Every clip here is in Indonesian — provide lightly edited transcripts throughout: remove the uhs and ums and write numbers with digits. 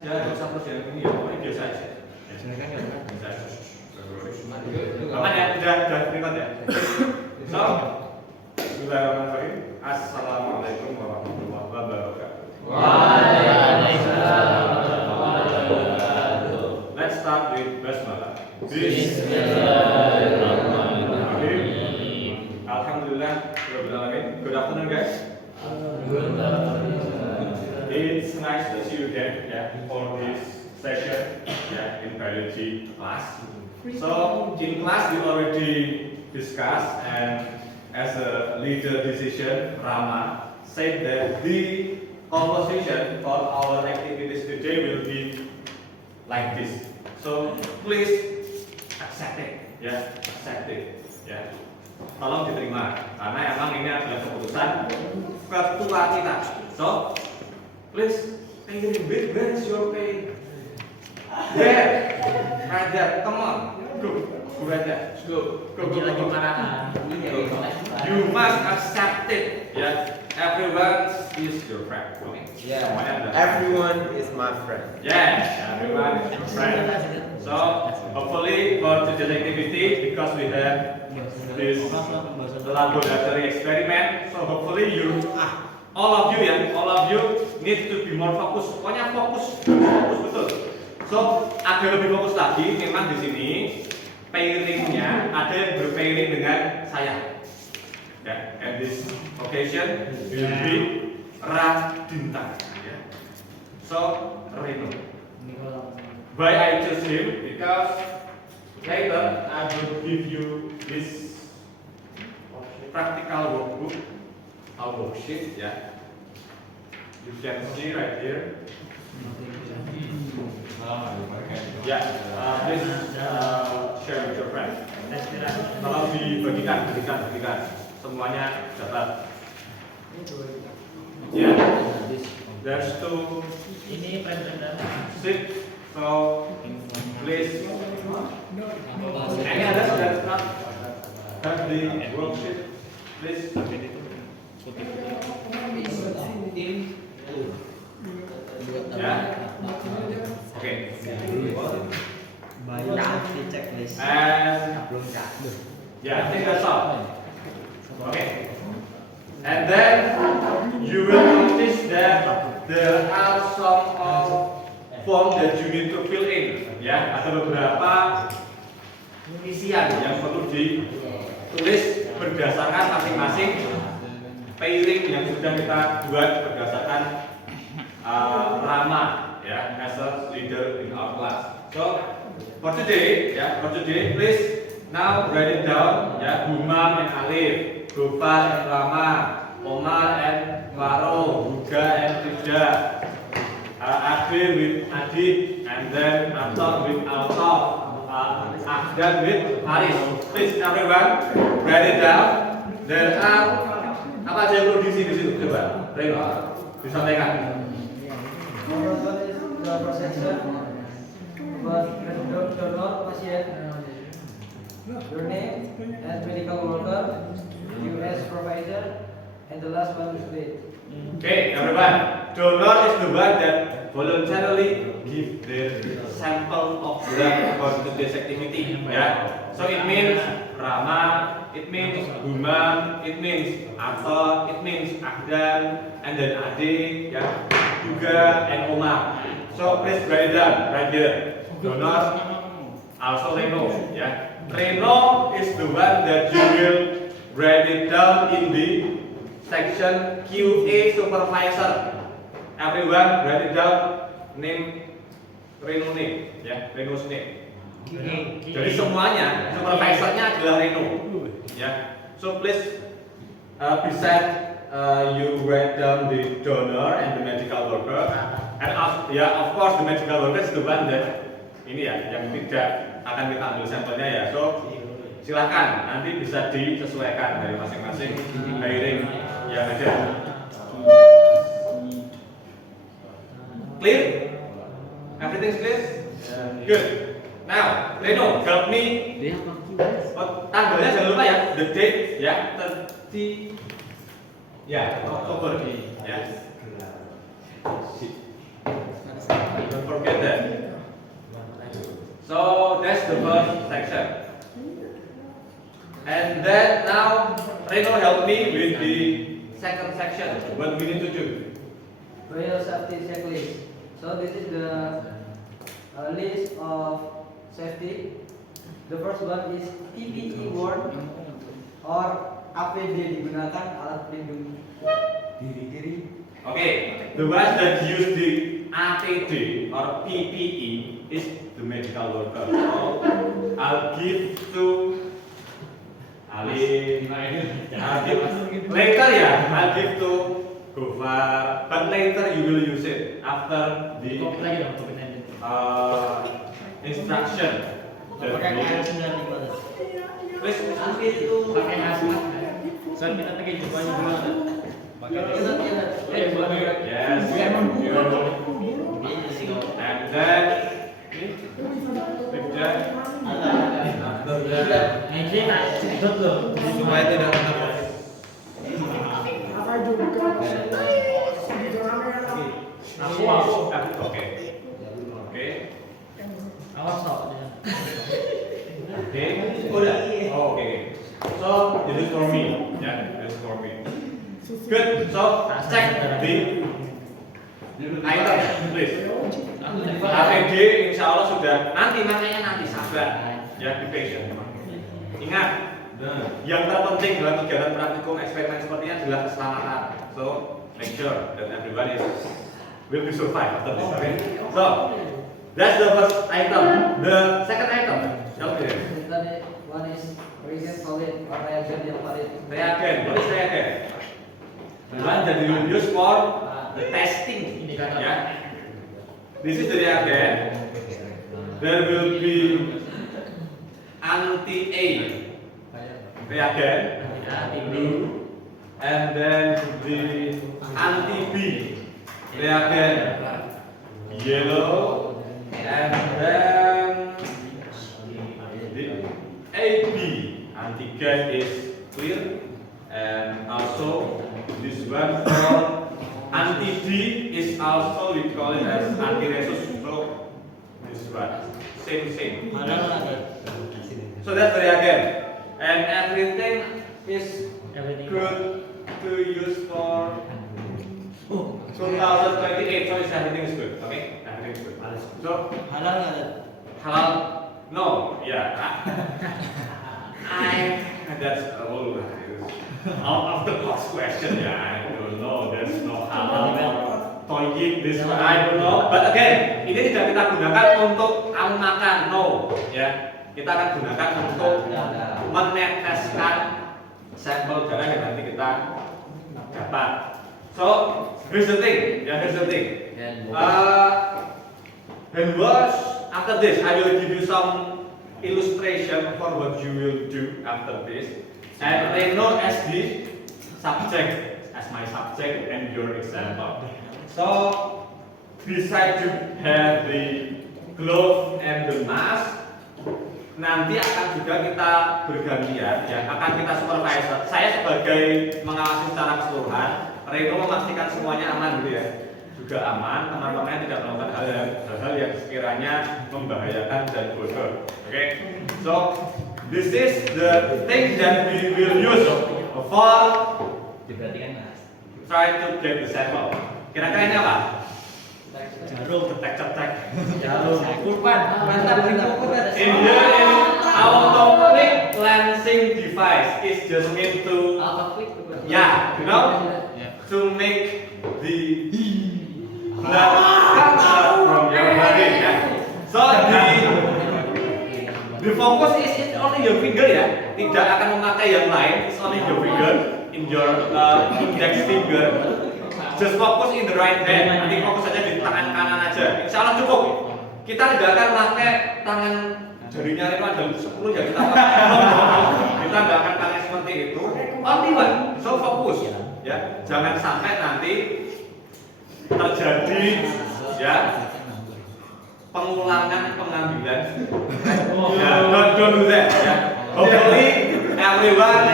Ya, usah terus yang ini ya, pokoknya biasa aja. Ya, silakan ya, biasa aja. Aman ya, udah record ya. So, bismillahirrahmanirrahim. Assalamualaikum warahmatullahi wabarakatuh. Waalaikumsalam warahmatullahi wabarakatuh. Let's start with basmalah. Bismillahirrahmanirrahim. Alhamdulillah, rabbil alamin. Good afternoon, guys. Good afternoon. It's nice to see you again, for this session, in biology class. So in class we already discussed, and as a leader decision, Rama said that the composition for our activities today will be like this. So please accept it, accept it, Tolong diterima, karena emang ini adalah keputusan ketua kita. So please, take it with where is your pain? There, right there. Come on, go right there. Go. Lagi marahan. You must accept it. Everyone is your friend. Everyone is my friend. Everyone is your friend. So hopefully for today's activity, because we have this laboratory experiment, so hopefully all of you need to be more focus. Pokoknya fokus betul. So agar lebih fokus lagi, memang di sini pairingnya ada yang berpairing dengan saya. And this occasion will be Radinta. So Reno. Why I choose him? Because later I will give you this practical workbook. Our worksheet, you can see right here. Please share with your friend. Tolong dibagikan, semuanya dapat. There's two sheet, so please. Any others that not have the worksheet, please. Okay. And I think that's all. Okay. And then you will notice that there are some form that you need to fill in. Ada beberapa isian yang perlu ditulis berdasarkan masing-masing pairing yang sudah kita buat berdasarkan Rama, as a leader in our class. So for today, please now write it down. Humam and Alif, Gofar and Rama, Omar and Faro, Huga and Tida, Adil with Adit, and then Anton with Altaf, Ahdan with Haris. Please everyone write it down. There are apa aja yang perlu diisi di situ? Coba, Reno, disampaikan. The processor, but donor patient, your name as medical worker, US provider, and the last one is date. Okay, everyone. Donor is the one that voluntarily give their sample of blood for today's activity. So it means Rama, it means Humam, it means Ato, it means Ahdan, and then Ade, Huga, and Omar. So please write it down right here. Donor, also Reno. Reno is the one that you will write it down in the section QA supervisor. Everyone write it down. Name Reno name, Reno's name. Jadi semuanya supervisornya adalah Reno. So please beside you write down the donor and the medical worker, and of course the medical worker is the one that ini yang tidak akan kita ambil sampelnya So silakan nanti bisa disesuaikan dari masing-masing pairing yang ada. Clear? Everything's clear? Good. Now, Reno, help me. Tanggalnya jangan lupa the date, 30 Oktober. Don't forget that. So that's the first section. And then now Reno help me with the second section. What we need to do? Royal safety checklist. So this is the list of safety. The first one is PPE worn or APD digunakan alat pelindung diri. Okay, the ones that use the APD or PPE is the medical worker. So I'll give to Ali. I'll give later ya. I'll give to Gofar, but later you will use it after the instruction. Pakai That please. ambil itu pakai hazmat. Soalnya kita pakai jubahnya dulu. Pakai Yes. ini sih kok. And then with that, Ini tak sedot loh. Supaya tidak kena. aku oke. Oke. Awas sok. Oke. Udah. Oh, oke. So this is for me. Ya, this is for me. Good. So check the item, please. APD insya Allah sudah nanti makanya nanti sabar ya, be patient. Ingat, yang terpenting dalam kegiatan praktikum eksperimen sepertinya adalah keselamatan. So make sure that everyone will be survive after this. Okay? So that's the first item. The second item, help me. One is reagent solid or reagent yang valid. Reagen. What is reagen? The one that you will use for the testing. Ya. This is the reagen. There will be anti-A reagen, blue, and then the anti-B reagen, yellow, and then the AB antigen is clear, and also this one for anti-D is also we call it as anti-rhesus flow. This one, same. So that's the reagen, and everything is good to use for 2028. So everything is good. Okay, everything is good. So Halal nggak? halal? No, yeah. That's out of the box question. Yeah, I don't know. There's no halal or toyib. This one I don't know. But again, ini tidak kita gunakan untuk kamu makan. No, ya. Kita akan gunakan untuk meneteskan sampel darah yang nanti kita dapat. So here's the thing. Yeah, here's the thing. Hand wash. After this, I will give you some illustration for what you will do after this, and Reno as the subject, as my subject and your example. So beside you have the glove and the mask, nanti akan juga kita bergantian, ya, akan kita supervisor. Saya sebagai mengawasi secara keseluruhan, Reno memastikan semuanya aman gitu ya. Juga aman, teman-teman tidak melakukan hal-hal yang sekiranya membahayakan dan bodoh. Okay? So this is the thing that we will use for try to get the sample. Kira-kira ini apa? Jarum. Cetek. Jarum. Kurban. Mantap. In here is automatic cleansing device. It's just meant to, yeah, you know, to make the blood come out from your body. Yeah. So the focus is only your finger ya, tidak akan memakai yang lain. It's only your finger, in your index finger. Just focus in the right hand. Nanti fokus saja di tangan kanan aja. Insya Allah cukup. Kita tidak akan pakai tangan jarinya itu ada 10 ya kita pakai. Kita tidak akan pakai seperti itu. Only one. So fokus ya. Jangan sampai nanti terjadi ya pengulangan pengambilan. Ya, don't do that ya. Hopefully everyone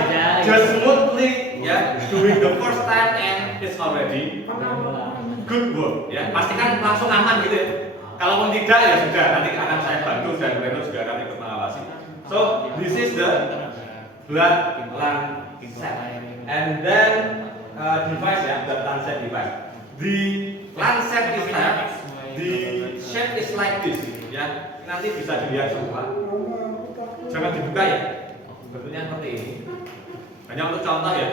just smoothly ya doing the first time and it's already good work ya. Pastikan langsung aman gitu ya. Kalaupun tidak ya sudah, nanti akan saya bantu dan Reno juga akan ikut mengawasi. So this is the blood lancet, and then device ya, blood lancet device. The lancet is type, the shape is like this ya. Nanti bisa dilihat semua. Jangan dibuka ya. Bentuknya seperti ini. Hanya untuk contoh ya.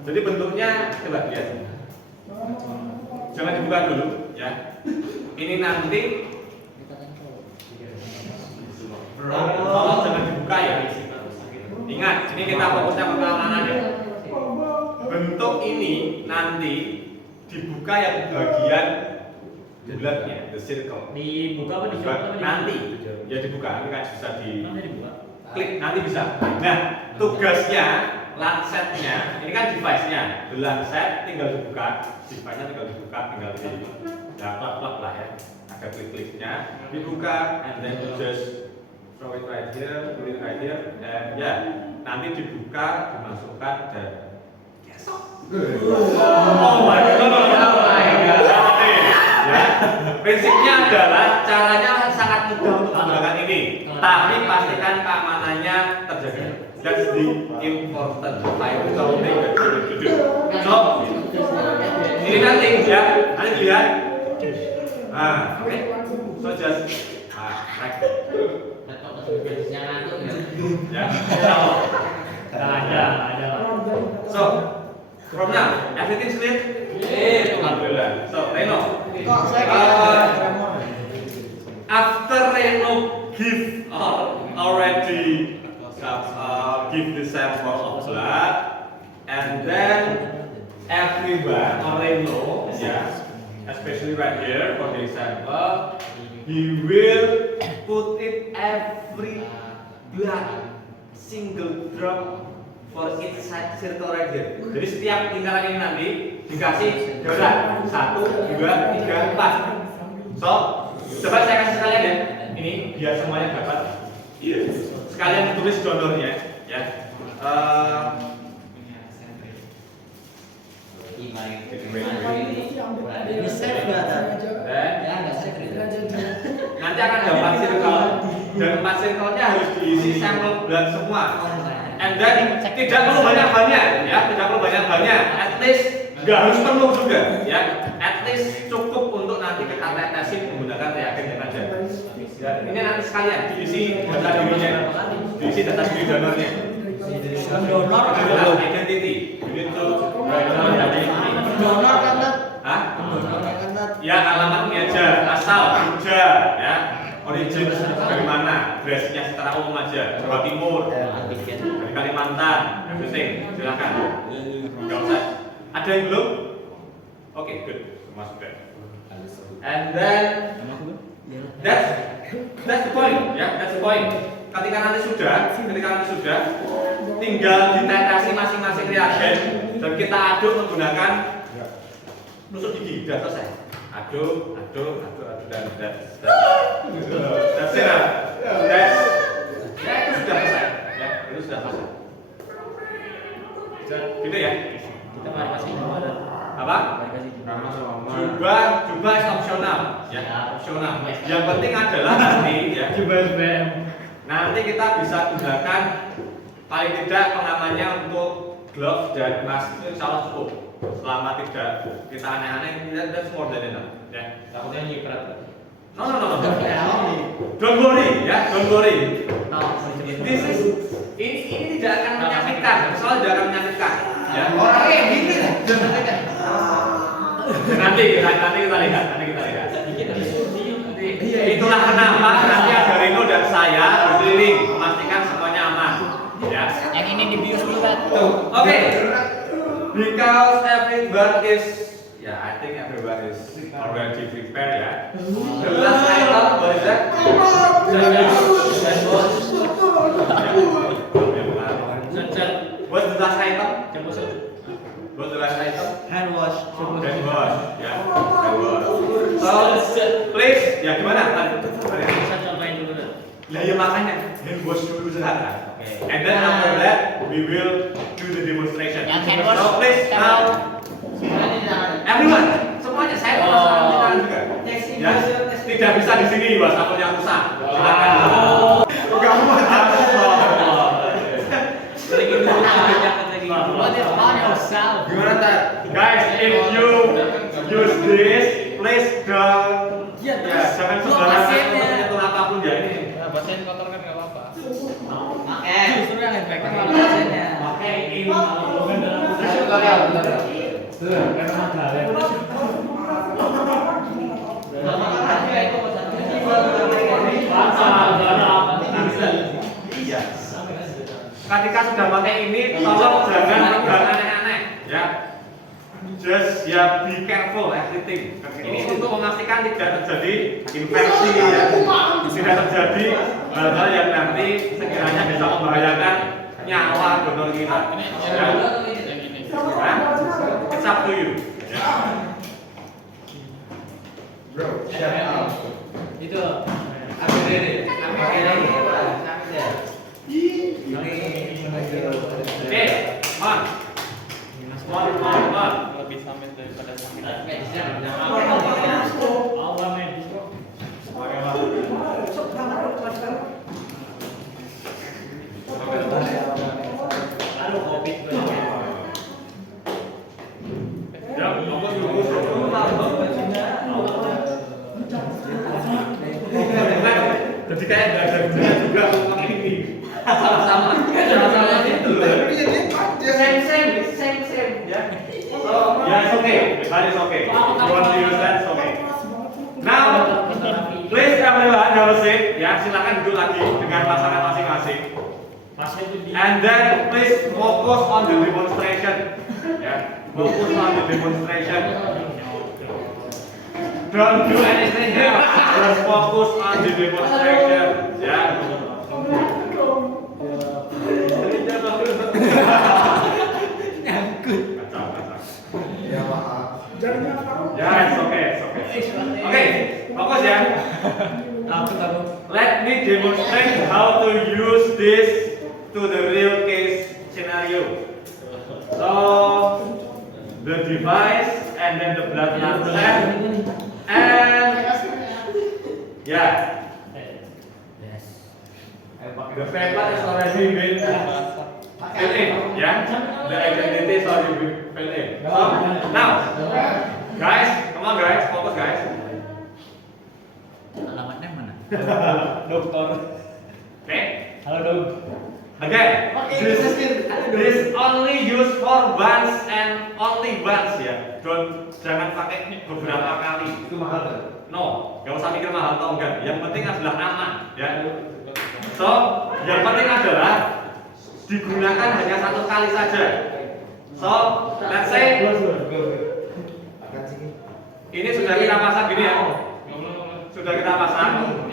Jadi bentuknya coba lihat. Jangan dibuka dulu ya. Ini nanti tolong jangan dibuka ya. Ingat, ini kita fokusnya ke keamanan ya. Bentuk ini nanti dibuka yang bagian bulatnya, the circle. Dibuka apa dibuka? Nanti ya dibuka, ini kan bisa di Nanti dibuka. klik nanti bisa. Nah, tugasnya lancetnya, ini kan device-nya. The lancet tinggal dibuka, device-nya tinggal dibuka, tinggal di ya plug lah ya. Ada klik-kliknya, dibuka, and then you just throw it right here, put it right here, and ya nanti dibuka, dimasukkan dan yes. Oh my god, ya. Prinsipnya adalah caranya sangat mudah untuk menggunakan ini, tapi pastikan keamanannya terjaga. That's the important. I will make it to do. So, ini nanti ya, nanti lihat. Ah, oke. So just right. Ya. Ada. So, from now, everything's clear? Alhamdulillah. So, Reno. After Reno give already give the sample of blood, and then everyone or Reno, yeah, especially right here for the sample, he will put it every blood single drop for each side circle right here. Jadi setiap lingkaran ini nanti dikasih darah 1, 2, 3, 4. So, coba saya kasih sekalian ya. Ini biar semuanya dapat. Sekalian tulis donornya ya. Nanti akan ada 4 circle dan 4 circle-nya harus diisi sampel blood semua. And then tidak perlu banyak-banyak ya, tidak perlu banyak-banyak. At least nggak harus penuh juga ya. At least cukup untuk nanti kita tetesin menggunakan reagen yang ada. Ya, ini nanti sekalian diisi data dirinya, diisi data diri donornya. Donor Adalah identity. You need to write down identity. donor kan? Hah? Ya alamatnya aja, asal, kerja, ya, origin dari mana, addressnya secara umum aja, Jawa Timur, dari Kalimantan, everything, silakan. Gak usah. Ada yang belum? Oke, good, semua sudah. And then that's the point, ya, that's the point. Ketika nanti sudah, tinggal ditetesi masing-masing reagen dan kita aduk menggunakan nusuk gigi, sudah selesai. Aduk dan that's it. Ya itu sudah selesai. Ya, itu sudah selesai. Gitu ya. Kita mari kasih nomor. Apa? Jubah is opsional, ya, opsional. Yang penting adalah nanti ya. Nanti kita bisa gunakan paling tidak pengamannya untuk glove dan mask itu insya Allah cukup. Selama tidak kita aneh-aneh, that's more than enough. Ya. Takutnya nyiprat. No. Don't worry, ya, don't worry. This is ini tidak akan menyakitkan, soal tidak akan menyakitkan. Ya. Orangnya gini lah. Nanti kita lihat. Itulah kenapa nanti ada Reno dan saya berkeliling memastikan semuanya aman. Ya. Yang ini dibius dulu kan? Oke. Because everyone is, I think everyone is already prepared ya. The last item, what is that? What's the last item? What's the last item? Hand wash. Hand wash, ya. Hand wash. So, please, ya gimana? Bisa cobain dulu kan? Lah ya makanya hand wash dulu sekarang. And then after that we will do the demonstration. Yang hand wash. So please now everyone, semuanya saya mau juga. Ya, tidak bisa di sini wastafelnya rusak. Silakan. What is on yourself? Gimana Tat? Guys, if you use this, please don't jangan sembarangan menyentuh apapun ya ini. Basahin kotor kan nggak apa-apa. Justru yang infected malah pasiennya. Pakai ini kalau bukan dalam Ketika sudah pakai ini, tolong jangan pegang aneh-aneh, ya. Just be careful everything. Ini untuk memastikan tidak terjadi infeksi, ya. Tidak terjadi hal-hal yang nanti sekiranya bisa membahayakan nyawa donor kita. Ya. Nah, it's up to you. Ya. Bro, shout out. itu. Oke, on. Lebih samit daripada samit. Aduh, kopi. Ya, fokus dulu. Jadi kayak nggak ada gunanya juga pakai ini. Sama-sama. Sama-sama itu. Same, ya. So, yeah, it's okay. That is okay. You want to use that, it's okay. Now, please everyone have a seat. Ya, silakan duduk lagi dengan pasangan masing-masing. And then please focus on the demonstration. Ya, focus on the demonstration. Don't do anything else. Just focus on the demonstration. Ya. Kacau. Ya maaf. Ya, it's okay. Oke, fokus ya. Let me demonstrate how to use this to the real case scenario. So, the device and then the blood sample and yeah. The paper is already been filled in, yeah. The identity is already been filled in. So, now, guys, come on guys, focus guys. Alamatnya mana? Dokter. Okay. Halo dok. Again, this only used for once and only once ya. Jangan pakai beberapa kali. Itu mahal kan? No, gak usah mikir mahal atau enggak. Yang penting adalah aman ya. So, yang penting adalah digunakan hanya satu kali saja. So, let's say ini sudah kita pasang gini ya. Sudah kita pasang.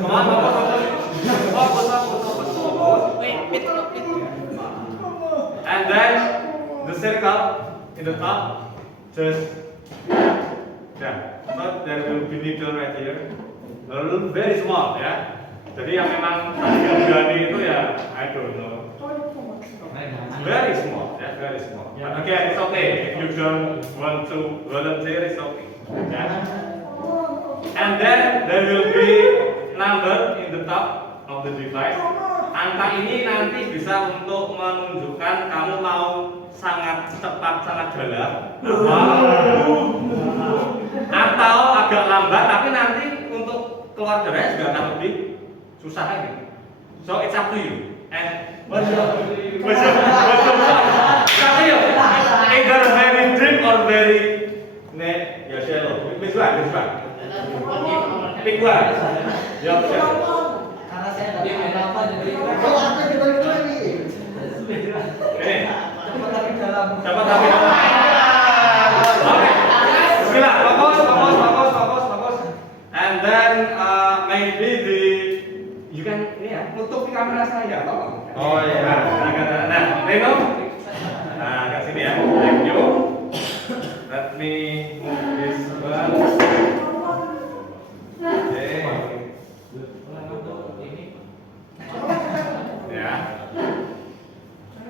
Come on, fokus. And then the circle in the top, just so there will be needle right here, very small ya. Jadi yang memang agak berani itu ya, I don't know, very small ya, very small. But again, it's okay if you don't want to volunteer, it's okay. Yeah. And then there will be number in the top of the device. Angka ini nanti bisa untuk menunjukkan kamu mau sangat cepat, sangat dalam, atau agak lambat, tapi nanti untuk keluar darahnya juga akan lebih susah lagi. So it's up to you. And what's your either very deep or very shallow. Which one? Pick one. Your Karena saya nggak tahu apa jadi. Kalau apa dibalik lagi? Ini. Cepat tapi dalam. Dapat tapi dapat. Oke. Bismillah. Fokus. And then maybe you can ini ya, tutup kamera saya. Oh iya. Nah, Reno. Nah, ke sini ya. Thank you. Let me move this one. Ya.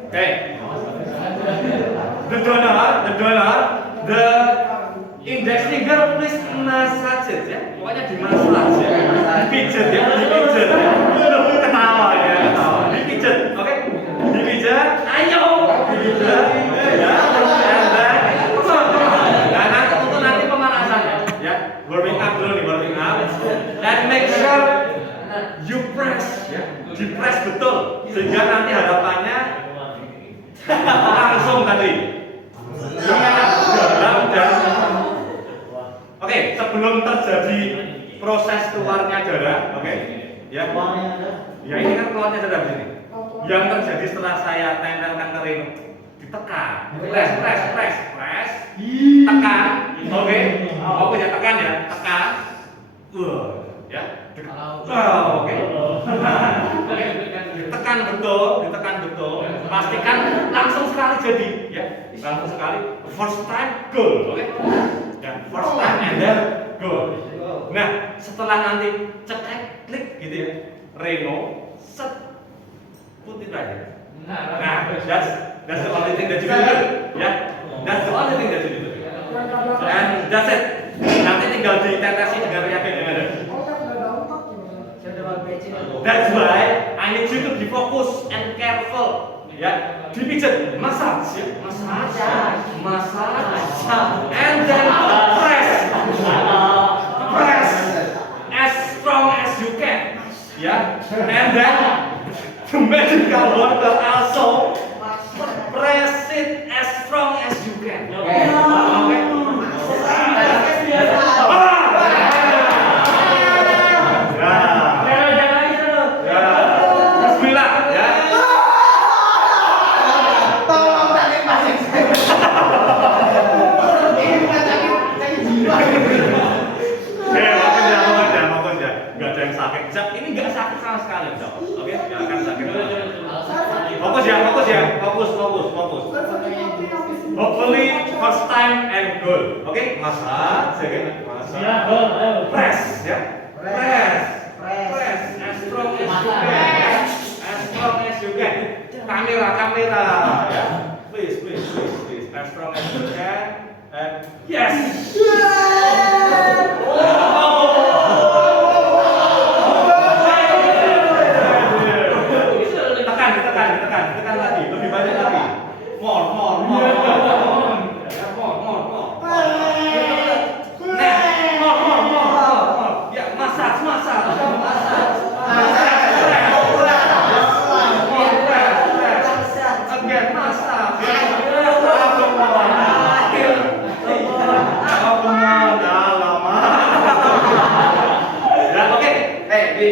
Oke. The donor, Index finger please massage ya. Pokoknya di massage ya. Dipijet ya, dipijet ya. Ketawa ya, ketawa. Dipijet, oke? Dipijet. Ayo, dipijet. Ya. Nah, nanti pemanasan ya. Warming up dulu nih, warming up. And make sure you press ya. Di press betul sehingga nanti harapannya langsung tadi. Dalam dan Oke, sebelum terjadi proses keluarnya darah, oke, ya, ya ini kan keluarnya darah di sini. Yang terjadi setelah saya tempelkan ke Reno, ditekan, press, tekan, oke, ya tekan ya, tekan, ya, oke, ditekan betul, pastikan langsung sekali jadi, ya, langsung sekali, first time goal, oke. Ya, first time and then go. Nah, setelah nanti cetek klik gitu ya, Reno set put it right. Nah, that's the only thing that you can do. Ya, that's the only thing that you can do. And that's it. Nanti tinggal ditetesi dengan reagen yang ada. That's why I need you to be focused and careful. Ya, dipijet, massage, ya, massage, and then press as strong as you can, ya, and then the medical worker also press it as strong as you can. Okay. Ini nggak sakit sama sekali, oke? Nggak akan sakit. Fokus. Hopefully first time and good, oke? Massage, press, ya, press, as strong as you can, kamera, ya, please, as strong as you can, and yes. Tekan lagi, lebih banyak lagi. More. Ya, massage. Again, massage. Ya, oke.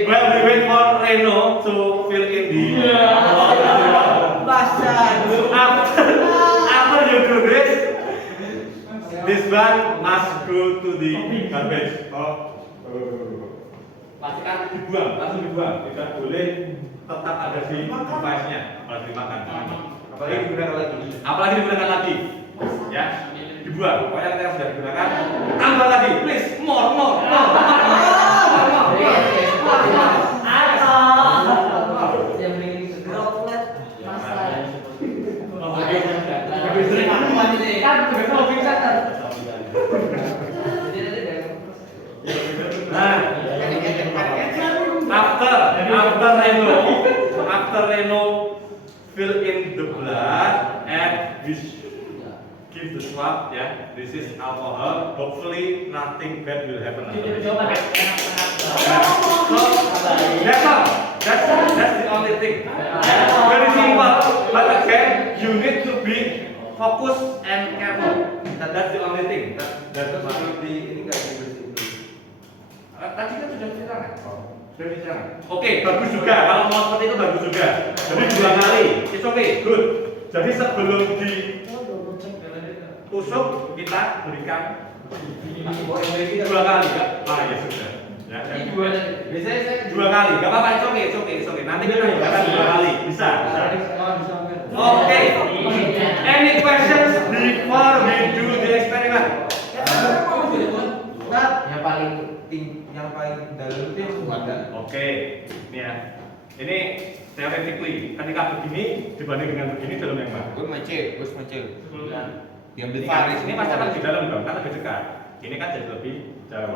Well, we wait for Reno to fill in the After you do this one must go to the garbage. Pastikan langsung dibuang. Tidak boleh tetap ada di device-nya kalau dimakan. Apalagi digunakan lagi. Ya, dibuang. Pokoknya ketika sudah digunakan, tambah lagi, please, more. After Reno fill in the blood and we give the swab, ya. This is alcohol. Hopefully nothing bad will happen. That's the only thing. Very simple, but again you need to be focused and careful. That's the only thing. That's Ini nggak dibersihin. tadi kan sudah diterangkan. Oke, bagus juga. Kalau mau seperti itu bagus juga. Jadi 2 kali. It's okay, good. Jadi sebelum ditusuk kita berikan 2 kali, ya? Ya sudah. Ya, biasanya saya 2 kali. Gak apa-apa, it's okay. Nanti kita gunakan 2 kali. Bisa. Oke. Any questions before we do the experiment? Yang paling dalam itu yang badan. Oke, ini ya. Ini theoretically, ketika begini dibanding dengan begini dalam yang mana? Gue macet. Yang di Paris ini pasti akan di dalam dong, karena lebih dekat. ini kan jadi lebih jauh.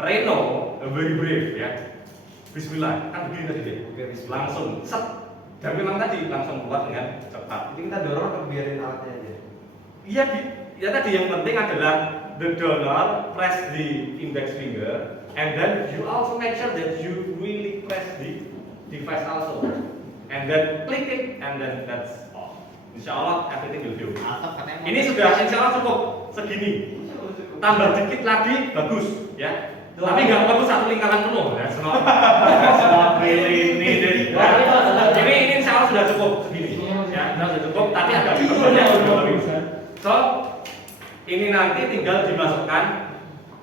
Reno, very brave ya. Bismillah, kan begini tadi deh. Langsung set. Dan memang tadi langsung keluar dengan cepat. Jadi kita dorong atau biarin alatnya aja? Iya, ya tadi yang penting adalah the donor press the index finger, and then you also make sure that you really press the device also, and then click it, and then that's all. Insya Allah everything will do. Ini sudah insya Allah cukup segini. Tambah dikit lagi bagus, ya. Tapi nggak perlu satu lingkaran penuh, ya. Not really needed. Ini insya Allah sudah cukup segini, ya. Sudah cukup, tapi agak diperbanyak. So, ini nanti tinggal dimasukkan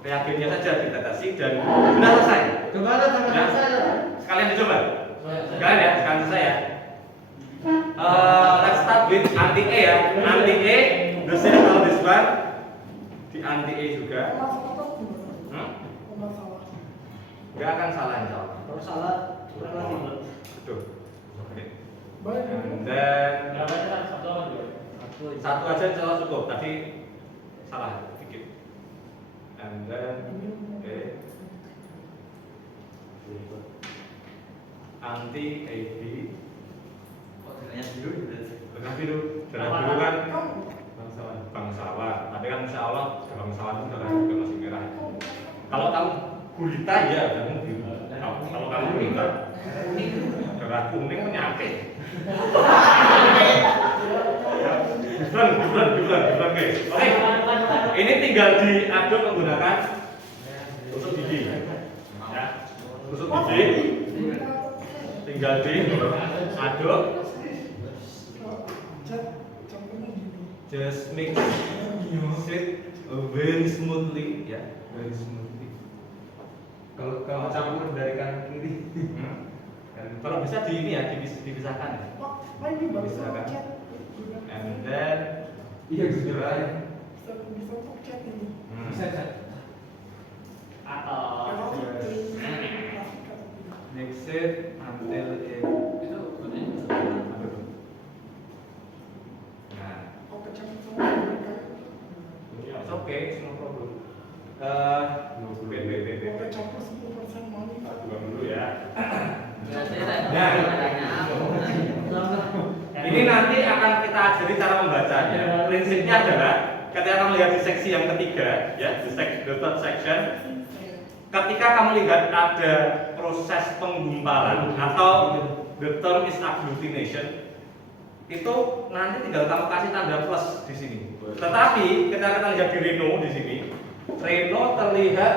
reagennya saja ditetesi dan sudah selesai. Kemana tangan saya? Sekalian dicoba. Sekalian ya, sekalian selesai ya. Let's start with anti A ya. Anti A, the same as this one. Di anti A juga. Nggak akan salah insya Allah. Kalau salah, berarti Betul. Oke. And then satu aja insya Allah cukup. Tadi salah dikit. And then oke. Anti AB. Tengah biru. Tengah biru kan bangsawan. Tapi kan insya Allah bangsawan itu darah juga masih merah. Kalau kamu gurita ya kamu biru. Kalau kamu gurita darah kuning penyakit. Different guys. Oke. Ini tinggal diaduk menggunakan tusuk gigi. Ya. Tusuk gigi. Tinggal diaduk. Just mix it very smoothly, ya, very smoothly. Kalau campur dari kanan kiri. Kalau bisa di ini ya, dipisahkan ya. Dipisahkan. And then Iya, kejujuran. Bisa. mix it until it it's okay, it's no problem. Wait. Buang dulu ya. Ini nanti akan kita ajari cara membacanya. Prinsipnya adalah ketika kamu lihat di seksi yang ketiga, ya, the third section, ketika kamu lihat ada proses penggumpalan atau the term is agglutination, itu nanti tinggal kamu kasih tanda plus di sini. Tetapi ketika kita lihat di Reno di sini, Reno terlihat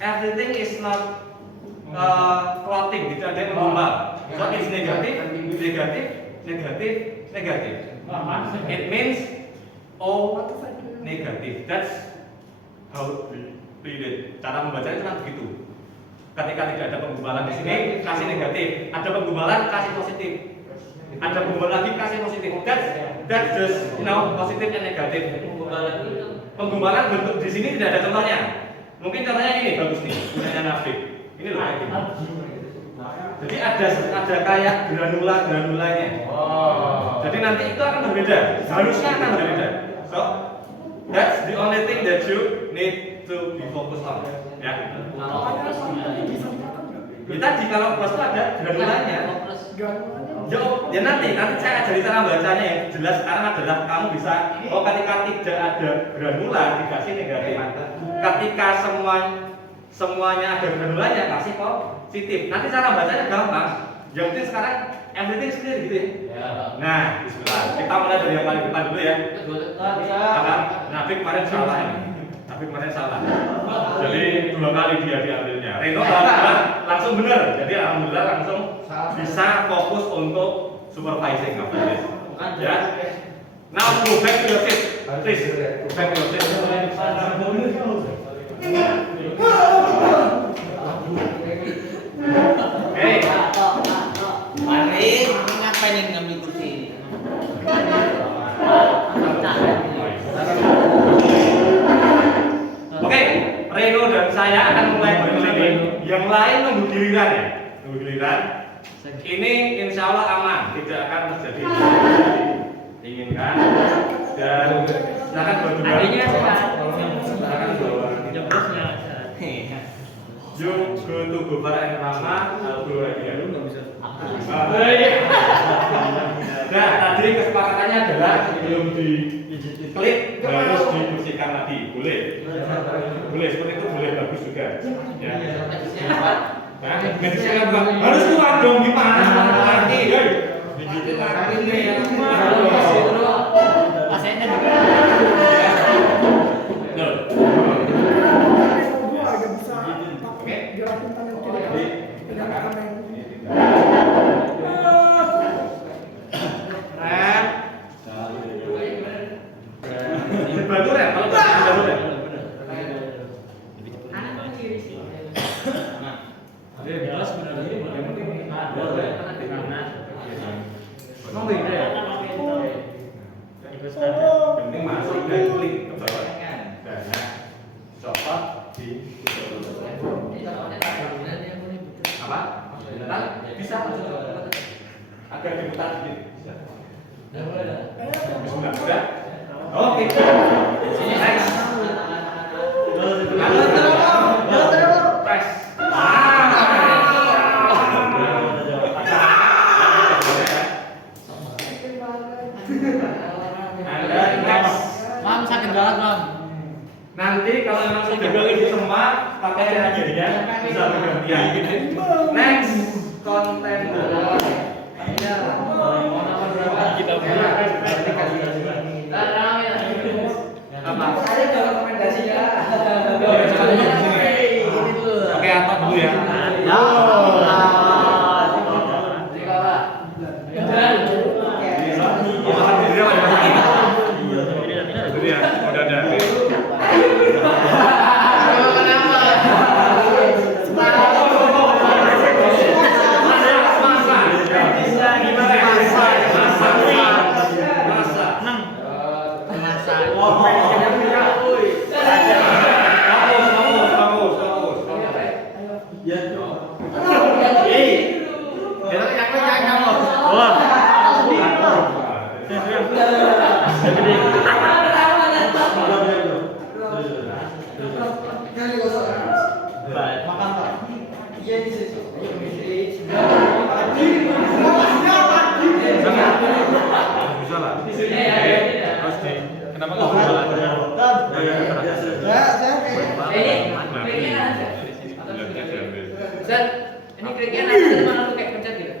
everything is not clotting, tidak ada yang menggumpal. So it's negatif. It means O negatif. That's how we read it. Cara membacanya cuma begitu. Ketika tidak ada penggumpalan di sini, kasih negatif. Ada penggumpalan, kasih positif. Ada penggumpalan lagi, kasih positif. That's just positif dan negatif. Penggumpalan bentuk di sini tidak ada contohnya. Mungkin contohnya ini bagus nih, punyanya Nafik. Ini loh kayak gini. Jadi ada kayak granulanya. Jadi nanti itu akan berbeda. Harusnya akan berbeda. So that's the only thing that you need to be focused on. Ya. Tadi kalau plus itu ada granulanya. Ya nanti saya ajari cara bacanya yang jelas. Sekarang adalah kamu bisa ketika tidak ada granula dikasih negatif. Ketika semuanya ada granulanya kasih positif. Nanti cara bacanya gampang. Yang penting sekarang everything is clear gitu ya. Nah, bismillah. Kita mulai dari yang paling depan dulu ya. Nabi kemarin salah ini. Jadi 2 kali dia diambilnya. Reno langsung benar. Jadi alhamdulillah langsung bisa fokus untuk supervising apa ini. Ya. Now go back to your seat. Please. Go back to your seat. Hey. Mari, ngapain yang ngambil kursi ini? Oke, Reno dan saya akan mulai berkeliling. Yang lain nunggu giliran ya. Nunggu giliran. Ini insya Allah aman, tidak akan terjadi inginkan. Dan silakan bawa dulu. Adanya sehat. Silakan bawa. Jeblosnya. You go to Gopar and Rama, I'll go right here. Nah, tadi kesepakatannya adalah sebelum diklik harus dibersihkan lagi, boleh? Boleh, seperti itu boleh, bagus juga. Ya. Nah, medisnya apa? Harus keluar dong, gimana? Lagi, digitin lagi nih. Pasiennya juga. Oke. Bantu Ren, kalau bantu Ren. Emang beda ya? Penting masuk dan klik ke bawah. Nah, copot di apa? Nah, bisa agak diputar sedikit. Sudah. Oke. Sini next. Press. Mam sakit banget, Mam. Nanti kalau memang sudah begitu semua pakai cara jadinya bisa bergantian. Next, konten Kita Apa? Ada rekomendasinya. Oke, apa dulu ya? Dulu ya, udah ada. Bisa lah. Terus di kenapa nggak bisa lah? Ini kliknya nanti mana tuh kayak pencet gitu.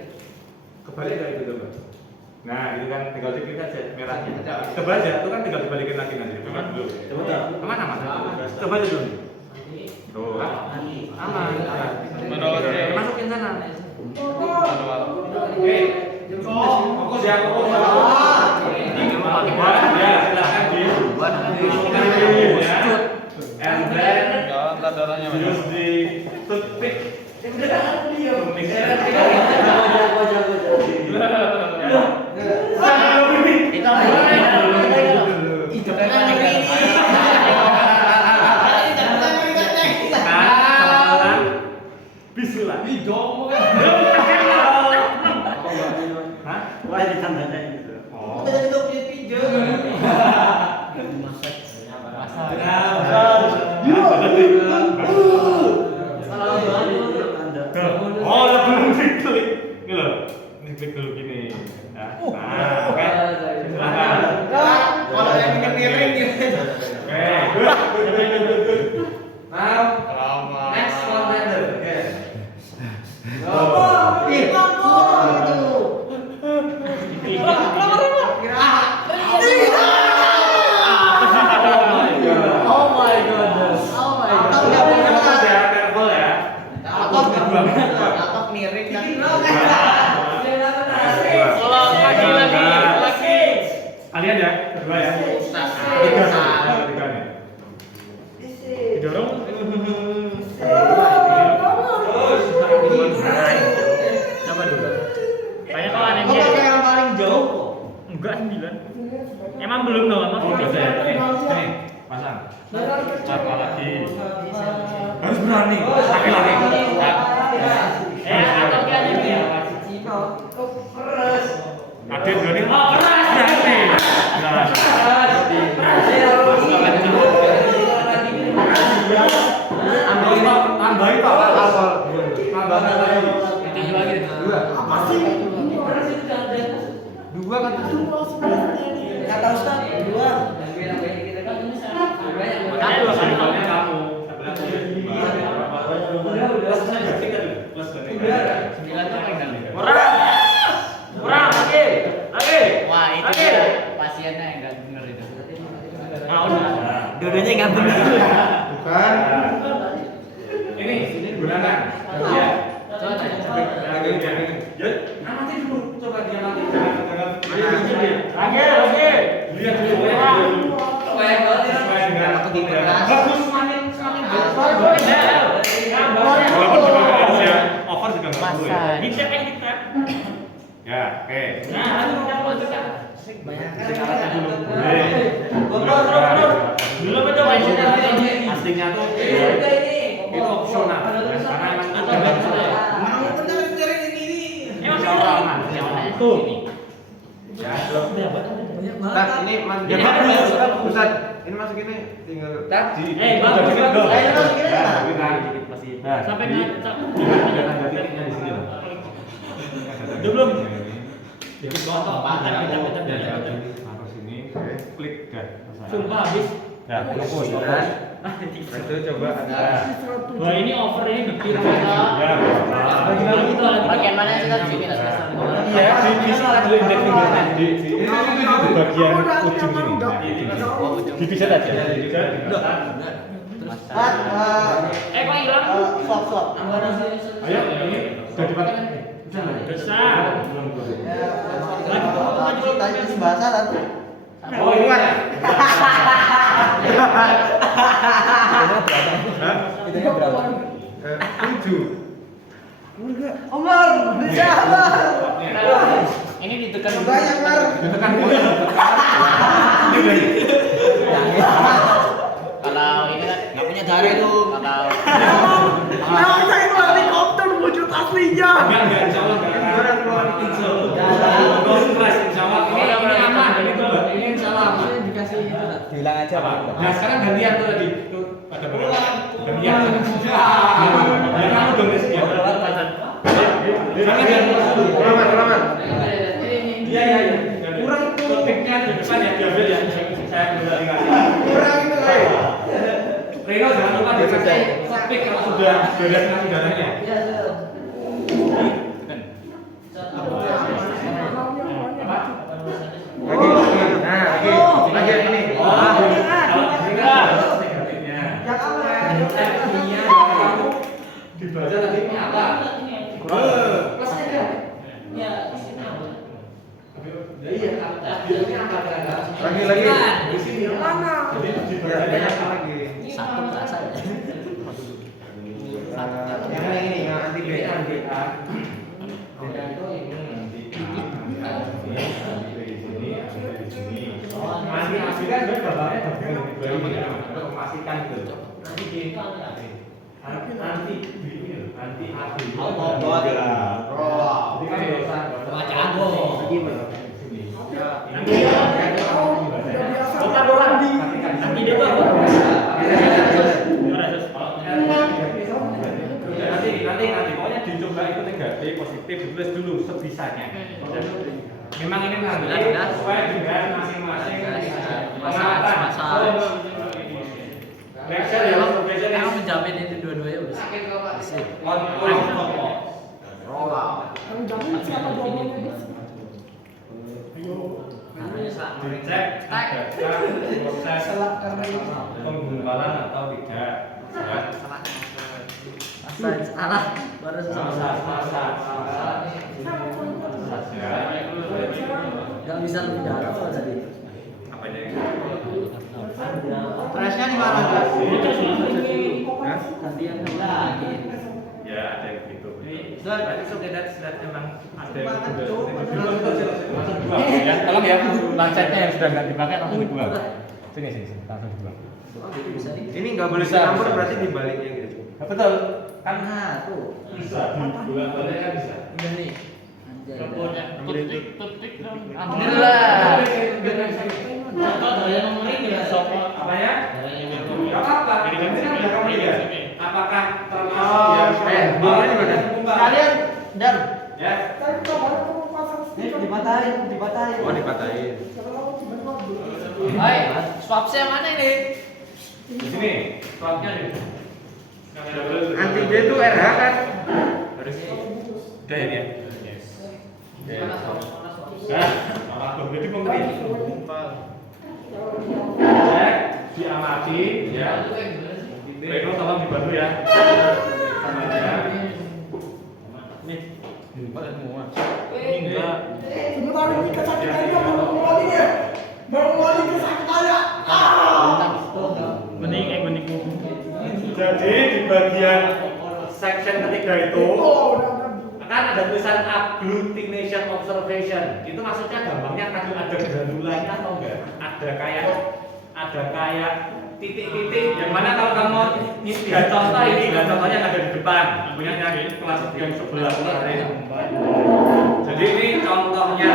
Kebalik dari itu coba. Nah, itu kan tinggal diklik aja merahnya. Coba aja, itu kan tinggal dibalikin lagi nanti. Coba dulu. Kemana mas? Coba aja dulu. Tuh kan? Aman. Masukin sana. Oke. Fokus ya, fokus. Ya, silakan di. And then use the toothpick. Bismillah. Hah? Wah, ditandanya gitu. Oh. Oh, ya belum diklik. Ini loh. Ini klik dulu gini. Nah, oke. Silakan. Kalau yang ini miring gitu. Oke. Now, next contender. Oke. Miring kan. Kalian ya, kedua ya. Tiga nih. Didorong. Coba dulu. Kayaknya kalau ada yang paling jauh. enggak 9. Emang belum dong, emang Udah udah. Ini, pasang. Coba lagi. Harus berani. Laki-laki. Atau kayak ini ya. Adit berani. Oh, berani. Berani. Mau dah. Dua-duanya nggak benar. Bukan. Ini gunakan. Ya. Coba tanya. Ya, amati dulu. Coba dia amati. Jangan. Lagi. Lihat dulu ya. Sesuai dengan Aku di kelas. bagus semakin bagus. Walaupun juga nggak harus ya. Over juga nggak perlu ya. Dicek kan kita. Ya, oke. Nah, lalu kita lanjutkan. Banyak. Sekarang dulu. Belum ada wajib. Aslinya tuh itu opsional. Karena emang Atau sudah. Mau benar cari sendiri. musyawarah. Itu. Ya, Nah, ini mas. Ya, bagus. Ustaz, ini masuk ini tinggal tadi. Bagus. Ayo masukin aja. Nah, Sampai jadi, ngacak. tinggal tanda titiknya di sini loh. Udah belum? Ya, taruh sini, klik dah. Sumpah habis. Ya, fokus. itu coba ada. Wah, ini over ini dikira Ya. Bagaimana kita lagi? Bagian mana sih tadi? Iya, di sana dulu indeks fingernya di bagian ujung ini. Nah, ini. Dipisah aja. Kok hilang? Swap. Ayo, ini sudah dipakai kan? Besar. Tadi masih bahasa kan? Oh, ini kan ya? Itu berapa? 7. Omar, bisa Omar. Ini ditekan. Banyak Omar. Ditekan dulu. Ini dari. Kalau ini kan nggak punya darah itu. Kalau Enggak, insya Allah enggak keluar insya Allah. Nggak stres, insya Allah. Ini aman, ini insya Allah aman. Dikasih itu nak. Bilang aja. Apa? Nah, sekarang gantian tuh tadi. Tuh, pada berapa? Gantian. Ya, kamu dong, Des. Ya, Jangan dulu. Ulangan. Iya. Kurang tuh topiknya di depan ya, diambil ya. Saya belum dikasih. Kurang itu, Reno jangan lupa dikasih topik kalau sudah beres ngasih darahnya. Iya, sudah. Lagi ini. Dibaca tadi ini apa? Kelasnya ada. Lagi. Di sini mana? Jadi dibacanya apa? Lagi. satu terasa ya. Yang ini yang anti BA. BA itu ini anti asli kan dia gambarnya bagian ya untuk memastikan gitu. Anti AB. Bot. Jadi kan nggak usah Bacaan kok. Nanti dia tuh apa? Nanti pokoknya dicoba itu negatif positif ditulis dulu sebisanya. Memang ini nanti sesuai dengan masing-masing pengamatan. Next ya, Aku menjamin itu dua-duanya udah sip. Dicek adakah proses penggumpalan atau tidak. Salah, baru Gak bisa lebih dalam kok tadi. Apa ini? Pressnya di mana? Gantian lagi. Ya ada yang gitu. Berarti sudah memang ada yang Ya, tolong ya, lancetnya yang sudah nggak dipakai langsung dibuang. Sini, langsung dibuang. Ini nggak boleh dicampur berarti dibaliknya gitu. Nah, betul. Kan tuh. Bisa dibuang baliknya bisa. Iya nih. Keponya tutik dong. Alhamdulillah. Contoh yang ngomongin tidak sopo. Apa ya? Gak apa-apa. Ini kan belakang ya. Apakah termasuk yang bawahnya mana? Kalian dan Ya. dipatahin. Oh, dipatahin. Hai, swapnya mana ini? Di sini. Swabnya nih. Anti B itu RH kan? Harus. Udah ini ya. Nah, jadi pemerintah. Cek. amati ya. Reno tolong dibantu ya. Samanya. Nih. Enggak semua. Enggak. Sebentar ini kesakitannya baru mulai ya. Baru mulai kesakitannya. Bening kuku. Jadi di bagian section ketiga itu kan ada tulisan agglutination observation. Itu maksudnya gampangnya kan ada granulanya atau enggak? Ada kayak titik-titik yang mana kalau kamu lihat contoh ini, lihat contohnya yang ada di depan punya kelas yang sebelah kemarin. Jadi ini contohnya.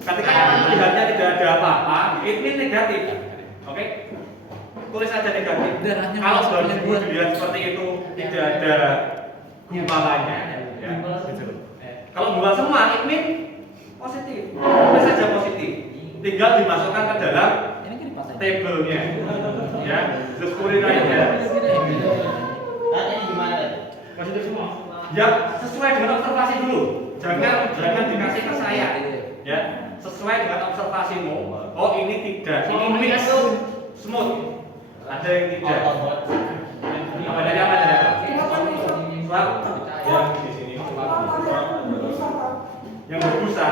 Ketika melihatnya tidak ada apa-apa, ini negatif. Oke? Tulis aja negatif. Kalau baru dilihat seperti itu tidak ada gumpalannya, ya. Kalau gumpal semua, ini positif. Tulis saja positif. Tinggal dimasukkan ke dalam tabelnya, ya. Syukuri aja. Tanya gimana? Positif semua. Ya, sesuai dengan observasi dulu. Jangan dikasih ke saya, ya. Sesuai dengan observasimu. Oh ini tidak, ini mix smooth. Ada yang tidak. Apa bedanya apa bedanya? Swab yang di sini. Yang berbusa.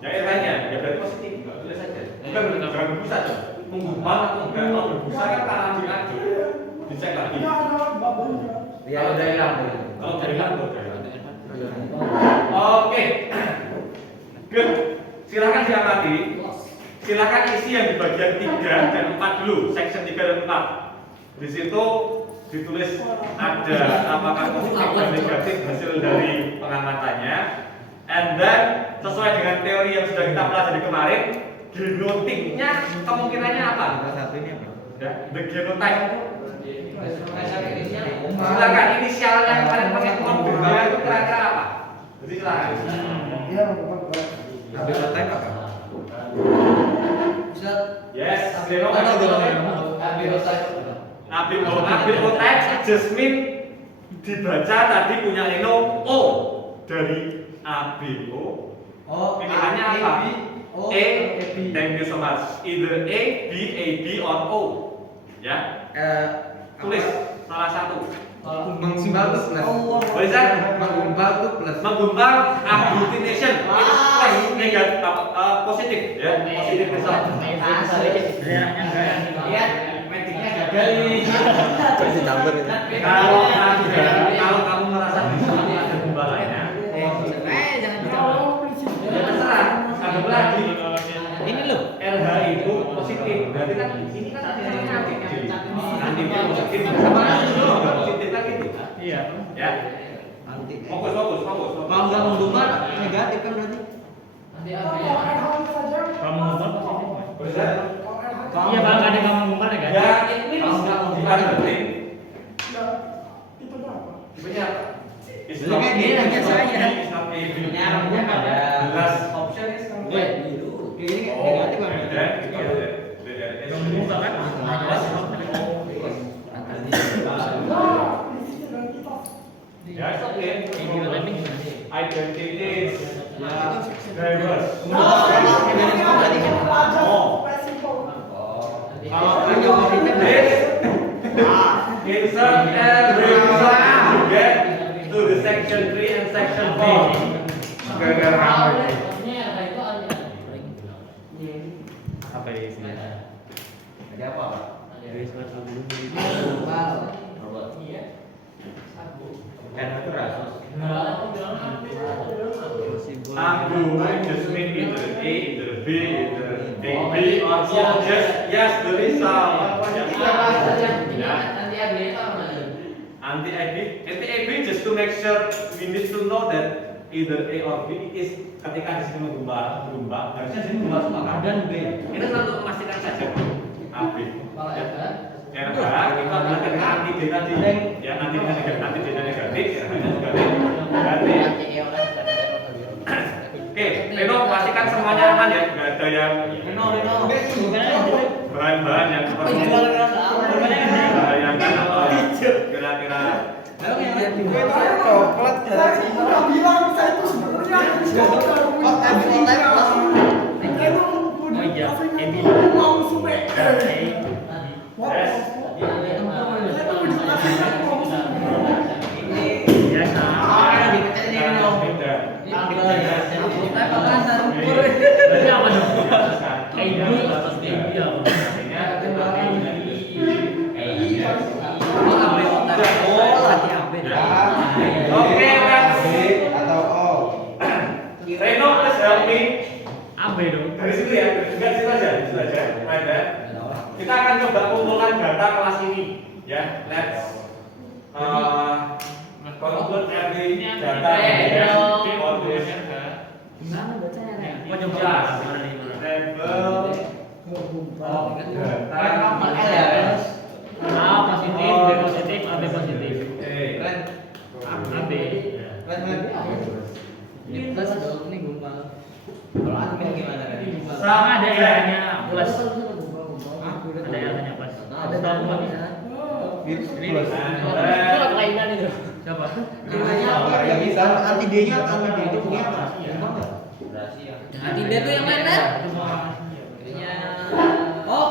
Ya eranya, ya berarti positif. Tulis saja. Bukan berbusa, menggumpal atau enggak. Kalau berbusa kan kalah lagi. Dicek lagi. Kalau udah hilang. Kalau udah hilang, udah. Oke. Good. Silakan diamati. Silakan isi yang di bagian 3 dan 4 dulu, section 3 dan 4. Di situ ditulis ada apakah positif dan negatif hasil dari pengamatannya. And then sesuai dengan teori yang sudah kita pelajari kemarin, genotype-nya kemungkinannya apa? Satu ini apa? Ya, the genotype. Silakan inisialnya yang kemarin pakai tulisannya itu kira-kira apa? Jadi silakan. Ambil time apa? Yes, Abiotite just mean dibaca tadi punya Leno O dari ABO. Pilihannya apa? A, thank you so much. Either A, B, AB, or O. Ya, tulis salah satu. Menggumpal tuh plus. Tulisan Menggumpal tuh plus. menggumpal agglutination itu plus negatif positif ya, positif result. Lihat, metiknya gagal ini. Kalau kamu merasa di sini ada gumbalannya, ya terserah. Ada lagi. Ini loh. RH itu positif, berarti kan di sini kan ada negatif. Nanti dia positif, sama positif kan gitu. Iya. Ya. Fokus. Kalau nggak menggumpal negatif kan berarti. Kalau menggumpal positif. Bisa. Iya, kalau nggak ada kamu menggumpal ya kan? Ya, ini bukan penting. Tipenya apa? It's not Kayak gini lagi saya. It's not A, B. Nyarungnya ada. The last option is Biru. Ini Oh, negatif kan? and then itu ada. Menggumpal kan? Ya, it's okay. Ini landing gimana? Identities. Drivers. Insert and result to get to the section 3 and section 4. Apa ya isinya? Ada apa? Dari surat al-Mulk. Kan itu rasus. Aku just mean either A, either B, either AB, or O. Just yes the result. Ya. Anti-AB just to make sure we need to know that either A or B is ketika di sini menggumpal, harusnya di sini menggumpal semua kan? Dan B. Itu untuk memastikan saja AB. RH itu adalah ketika anti-D tadi, ya anti-D negatif, RH-nya juga negatif. Oke, Reno pastikan semuanya aman ya, nggak ada yang bahan-bahan yang seperti itu membahayakan atau kira-kira Coklat saya udah bilang saya itu sebenarnya Oh iya, Ebi. mau sume. Yes. Biasa. Beda. Berarti apa dong? AB atas AB apa? Oke, next. B atau O. Reno, please help me. AB dong. Dari situ ya, juga di situ aja, di situ aja. Ada. Kita akan coba kumpulkan data kelas ini, ya. Let's conclude every data ya. On this Mau coba class. mana nih? Level of data. A positif, B positif, AB positif. AB. Kalau admin gimana kan? Sama ada eranya plus. Ada eranya plus. Tahu nggak bisa? Plus. Itu kelainan itu. Siapa? Yang bisa anti D-nya itu punya apa? Rahasia. Anti D itu yang mana? Oh,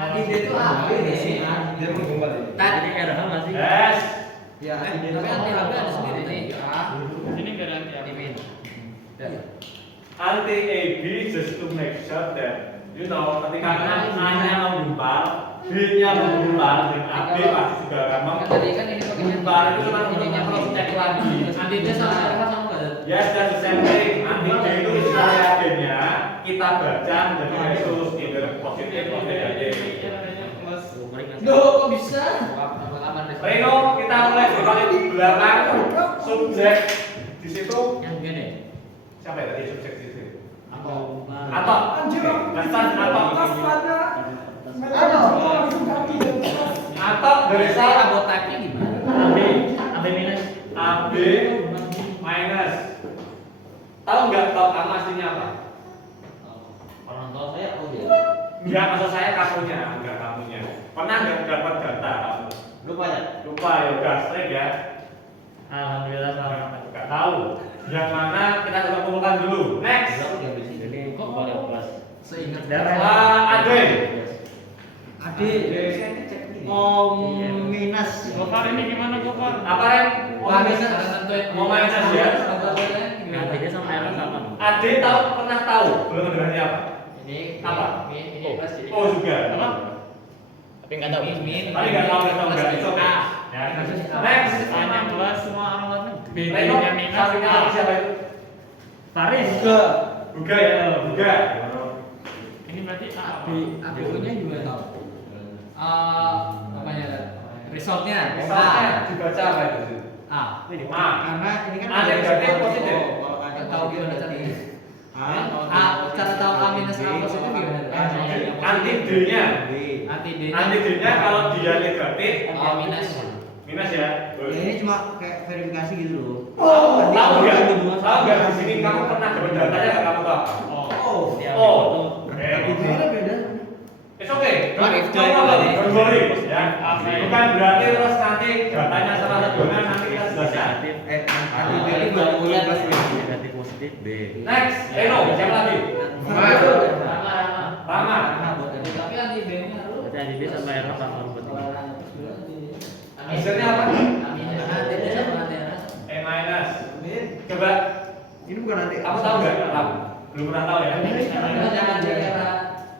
anti D itu AB sih. Dia menggumpal ya. Tadi RH masih. Yes. Ya, anti D. Tapi anti AB ada sendiri nih. Ini nggak ada anti AB. Anti AB just to make sure that ketika A-nya menggumpal, B-nya menggumpal, dan AB pasti juga akan Tadi kan ini pakai menggumpal. Itu cuma ininya cross check lagi. Anti D sama RH sama nggak ada? Yes, that's the same thing. Anti D itu istilah reagennya kita baca menjadi resus either positif atau negatif. Loh, kok bisa? Reno, kita mulai dari belakang subjek di situ. Yang gini. Siapa ya tadi subjek di situ? Atau Atau dasar atau dari saya Abotaknya gimana? AB, AB minus. AB minus. Tahu nggak kamu aslinya apa? Orang tua saya aku dia. Enggak, maksud saya kamunya, enggak kamunya. Pernah nggak dapat data kamu? Lupa ya? Lupa ya, udah straight ya. Alhamdulillah sama. Enggak tahu. Yang mana kita coba kumpulkan dulu. Next. Aku dia beli. Jadi kok boleh plus. Seingat Ade. Minus. Gopar ini gimana Gopar? Apa Ren? Mau minus ya? Nanti dia sama RH sama. Ade tahu pernah tahu belum dengarnya apa? Ini Apa? Ini plus jadi. Oh juga. Apa? Tapi nggak tahu. Tapi nggak tahu nggak itu. Ya. Next. Hanya plus semua alamatnya. Reno, B-nya minus. sampingnya apa siapa itu? Faris. Buga ya, buga. Ini berarti AB. AB-nya juga tahu. Namanya resultnya. Misalnya dibaca apa itu? A. A. Karena ini kan A negatif positif. Kalau ada Tahu gimana caranya? A, Cara tahu A minus A plus itu gimana? Anti D-nya. B. Anti D. Anti D-nya kalau dia negatif, A minus. minus ya. Ya ini cuma kayak verifikasi gitu loh. Tahu nggak? Tahu nggak di sini kamu pernah dapat datanya nggak kamu tahu? Oh. Beda. It's okay. What if No problem. Don't worry. Ya. Oke. Bukan berarti terus nanti datanya salah satunya nanti kita jelaskan. Anti B ini buat kuliah plus B. Negatif positif B. Next, Reno, siapa lagi? Rama. Tapi anti D-nya harus. Berarti anti D sama RH sama berarti. Hasilnya apa? Anti D sama anti RH. E minus. Coba, Ini bukan anti. kamu tahu nggak? Kamu belum pernah tahu ya?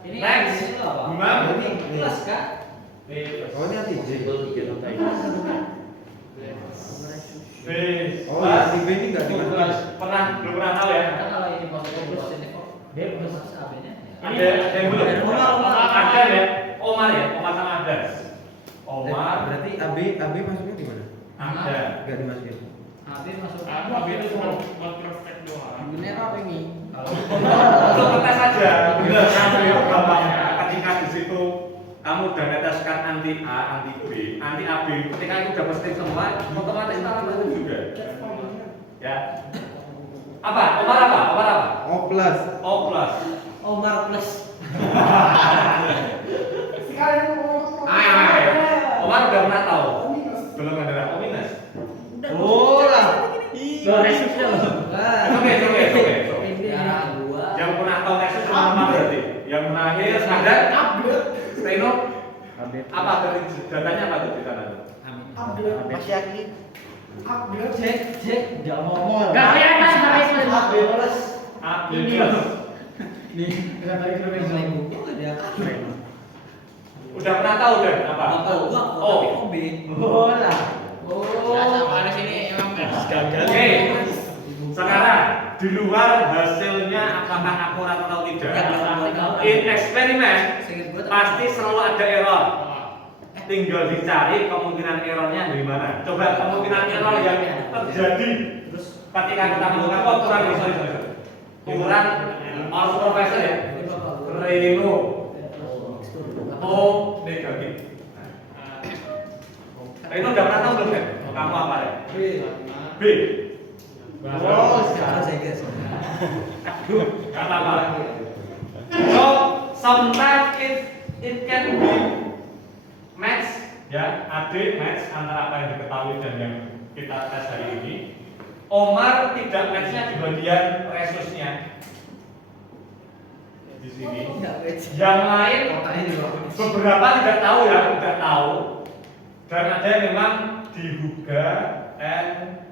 Ini Next. ini apa? Bunga. Ini Plus kah? Oh ini anti J. B. Oh anti B ini nggak dimasukin. Belum pernah tahu ya? Kan kalau ini positif positif kok. D plus AB-nya. Ada yang belum? Ada ya? Omar ya? Omar sama Ada. Omar. Berarti AB masuknya di mana? Ada. Nggak dimasukin. AB masuk. AB itu cuma buat cross check doang. Bener apa ini? Untuk ngetes saja. Benar, kamu ya gampang. Ketika di situ kamu udah ngeteskan anti A, anti B, anti AB, ketika itu udah positif semua, otomatis taruh itu juga. Ya. Apa? Omar apa? Omar apa? O plus. O plus. Omar plus. Omar udah pernah tahu? Belum ada. O minus. Oh lah. Loh, resusnya loh. Oke. Darah dua. Yang pernah tahu Nexus cuma Omar berarti. Yang pernah akhir ada Reno. Apa datanya apa tuh di sana tuh? Upgrade. Masih yakin? Upgrade. Cek, nggak ngomong. Gak kelihatan sampai itu. Upgrade. Upgrade. Nih, kita tarik ke meja. Udah pernah tahu deh apa? Oh. Bola. Biasa pada sini emang Oke. Sekarang di luar hasilnya apakah akurat atau tidak? In eksperimen pasti selalu ada error. Tinggal dicari kemungkinan errornya dari mana. Coba kemungkinan error yang terjadi ketika kita melakukan ukuran ukuran harus profesor ya. Reno O negatif. Reno udah pernah tahu belum kan? Kamu apa ya? B. Oh, sekarang saya guys. Gak apa-apa. So sometimes it can be match ya, adik match antara apa yang diketahui dan yang kita tes hari ini. Omar tidak matchnya di bagian resusnya di sini. Yang lain beberapa tidak tahu ya, tidak tahu. Dan ada yang memang diduga and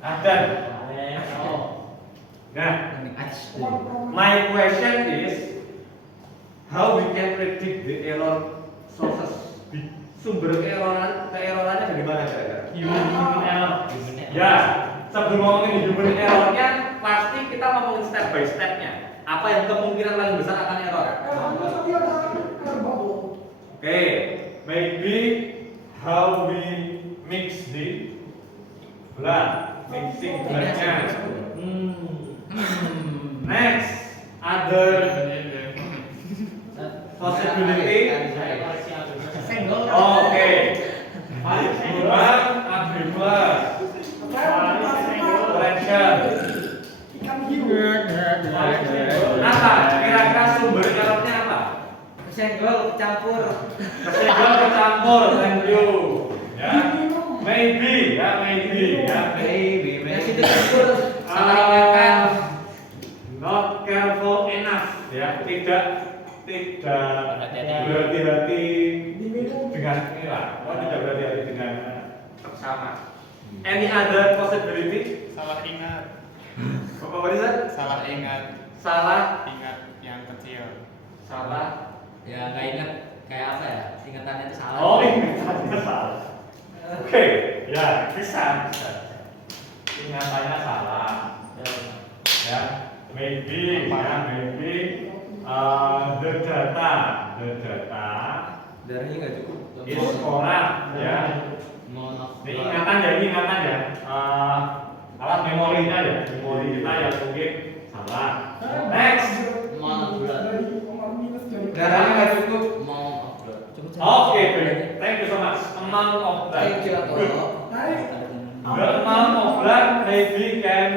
ada. Nah, my question is how we can predict the error sources? Sumber keerrorannya dari mana kira-kira? Human error. Ya, sebelum ngomongin human errornya, pasti kita ngomongin step by stepnya. Apa yang kemungkinan paling besar akan error? Oke, maybe how we mix the blood, mixing bloodnya. Next, other possibility. Oke. Kurang abriblus. Correction. Ikan hiu. Apa? Kira-kira sumber errornya apa? Kesenggol, campur. Kesenggol kecampur, thank you. Ya, maybe, ya maybe, ya maybe. Yang situ campur. Not careful enough, ya tidak berhati-hati dengan inilah, tidak berhati-hati dengan seksama. Any other possibility? Salah ingat, Apa tadi Sat? salah ingat, Salah, ingat yang kecil. salah. Ya nggak ingat kayak apa ya? Ingatannya itu salah. Oh, ingatannya salah. Oke, ya bisa. Ingatannya salah. Ya, maybe, the data Darahnya nggak cukup. is kurang, ya. Ini ingatan ya. Alat memorinya ya, memori kita ya mungkin salah. Next. Darahnya nggak cukup. Oke, thank you so much. Amount of blood. Thank you, Good. The amount of blood maybe can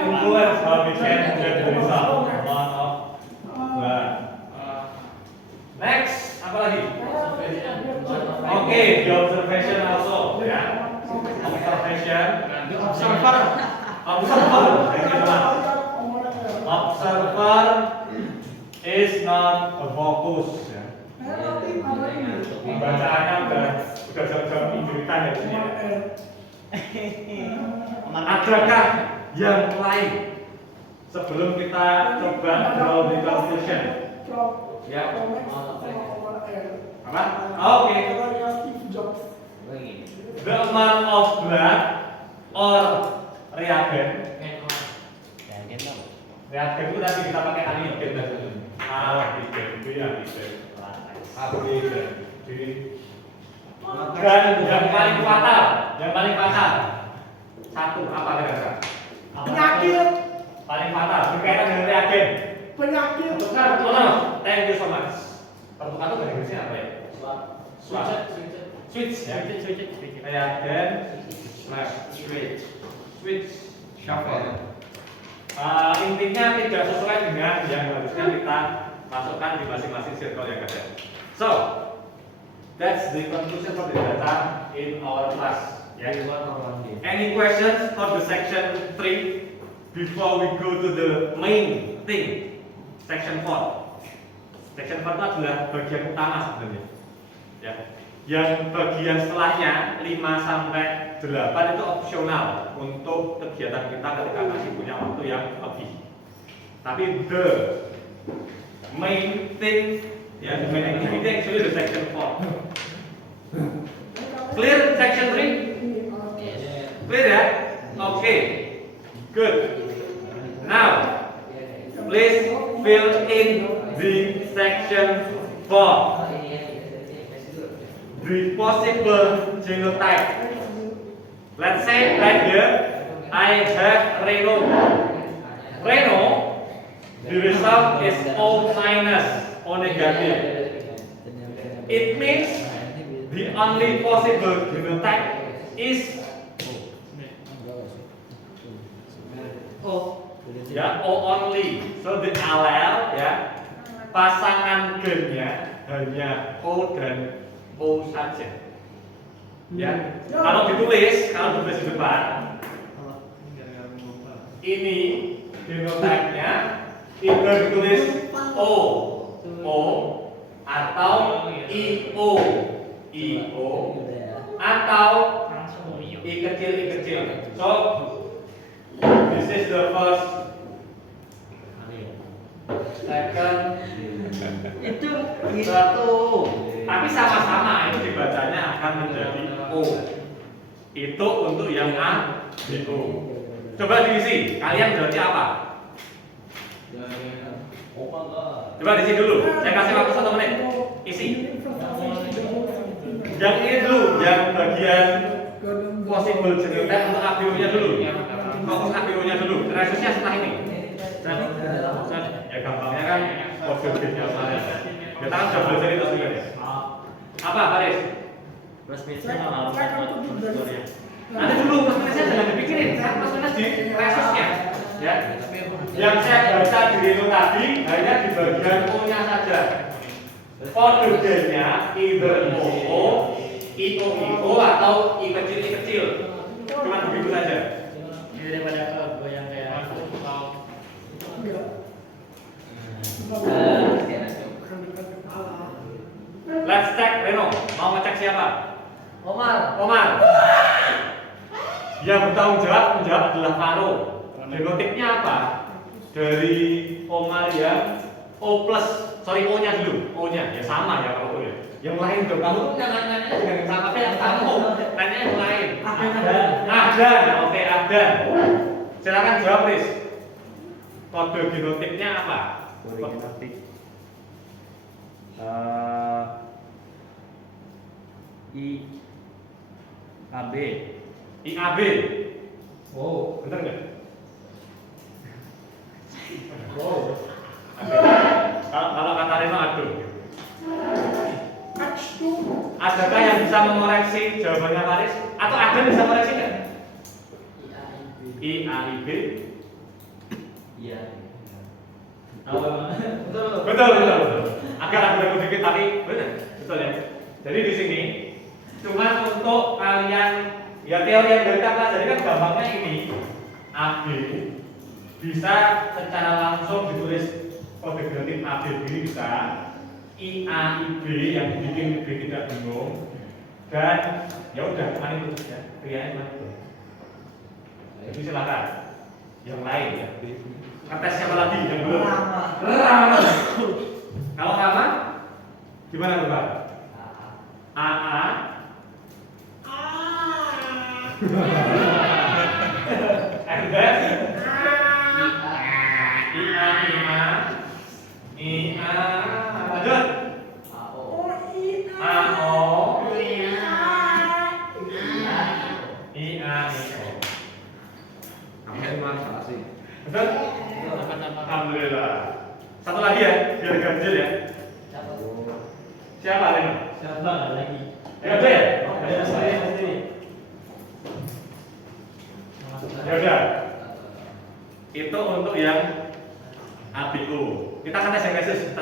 influence how we can get the result. Amount of blood. Next, apa lagi? Oke, the observation also, ya. Observation. Observer. Thank you so much. Observer is not a focus. Ya. Pembacaannya udah jam-jam Inggritan ya sini. Adakah yang lain sebelum kita coba draw the conclusion? Ya. Apa? Oke. The amount of blood or reagen. Reagen itu tadi kita pakai antigen tadi. Antigen, B antigen. Antigen. Dan yang paling fatal. Satu apa kira-kira? Penyakit. Paling fatal berkaitan dengan reagen. Penyakit. Pertukar, thank you so much. Pertukar itu bahasa Inggrisnya apa ya? Switch ya. Reagen, switch, shuffle. Intinya tidak sesuai dengan yang harusnya kita masukkan di masing-masing circle yang ada. So, that's the conclusion for the data in our class. Yeah. Any questions for the section 3 before we go to the main thing, section 4? Section 4 itu adalah bagian utama sebenarnya. Ya. Yang bagian setelahnya 5 sampai 8 itu opsional untuk kegiatan kita ketika masih punya waktu yang lebih. Tapi the main thing, ya, the main activity actually the section 4. Clear section 3? Clear ya? Okay. Good. Now, please fill in the section 4. The possible genotype. Let's say right here, I have Reno. Reno, the result is O minus, O negative. It means the only possible genotype is O. Ya, O only. So the allele, ya, pasangan gennya hanya O dan O saja. Ya, kalau ditulis di depan, ini genotype-nya either ditulis O atau IO, atau I kecil. So this is the first, second, Itu tapi sama-sama itu dibacanya akan menjadi O. Itu untuk yang A, B, O. Coba diisi, kalian berarti apa? Coba diisi dulu, saya kasih waktu 1 menit. Isi. Yang ini dulu, yang bagian possible genotype untuk ABO-nya dulu. Fokus ABO-nya dulu, resusnya setelah ini. Ya gampangnya kan kode B-nya mana? Kita kan sudah belajar itu sebenarnya. Apa, Faris? Nanti dulu maksudnya jangan dipikirin, kan maksudnya di resusnya. Ya. Yang saya baca di Reno tadi hanya di bagian O-nya saja. Kode B-nya either O, IO atau I kecil. Cuma begitu saja. Ini daripada goyang kayak Let's check Reno. Mau ngecek siapa? Omar. Yang bertanggung jawab adalah Faro. Genotipnya apa? Dari Omar yang O-nya dulu. O-nya ya sama ya kalau O ya. Yang lain dong. Kamu nanya dengan yang sama yang kamu. Tanya yang lain. Ahdan. Oke, Ahdan. Silakan jawab, Riz. Kode genotipnya apa? Genotik IAB. Oh, bener nggak? Oh. Kalau kata Reno aduh. Adakah yang bisa mengoreksi jawabannya Faris? Atau ada yang bisa mengoreksi nggak? IAIB. Iya. Betul. Agak ragu-ragu dikit tapi benar, betul ya. Jadi di sini cuma untuk kalian ya teori yang dari kita pelajari kan gampangnya ini AB bisa secara langsung ditulis kode genotip ABB bisa, IAIB yang bikin B tidak bingung, dan ya udah mana itu ya, pilihannya mana itu. Jadi silakan yang lain ya. Ngetes siapa lagi yang belum? Rama. Kalau Rama gimana tuh Pak? AA. And then IA. Lanjut. AO. Betul? Alhamdulillah. Satu lagi ya, biar ganjil ya. Siapa Reno? siapa lagi? Ya udah ya? Ya udah. Itu untuk yang ABO. Kita kan tes yang resus.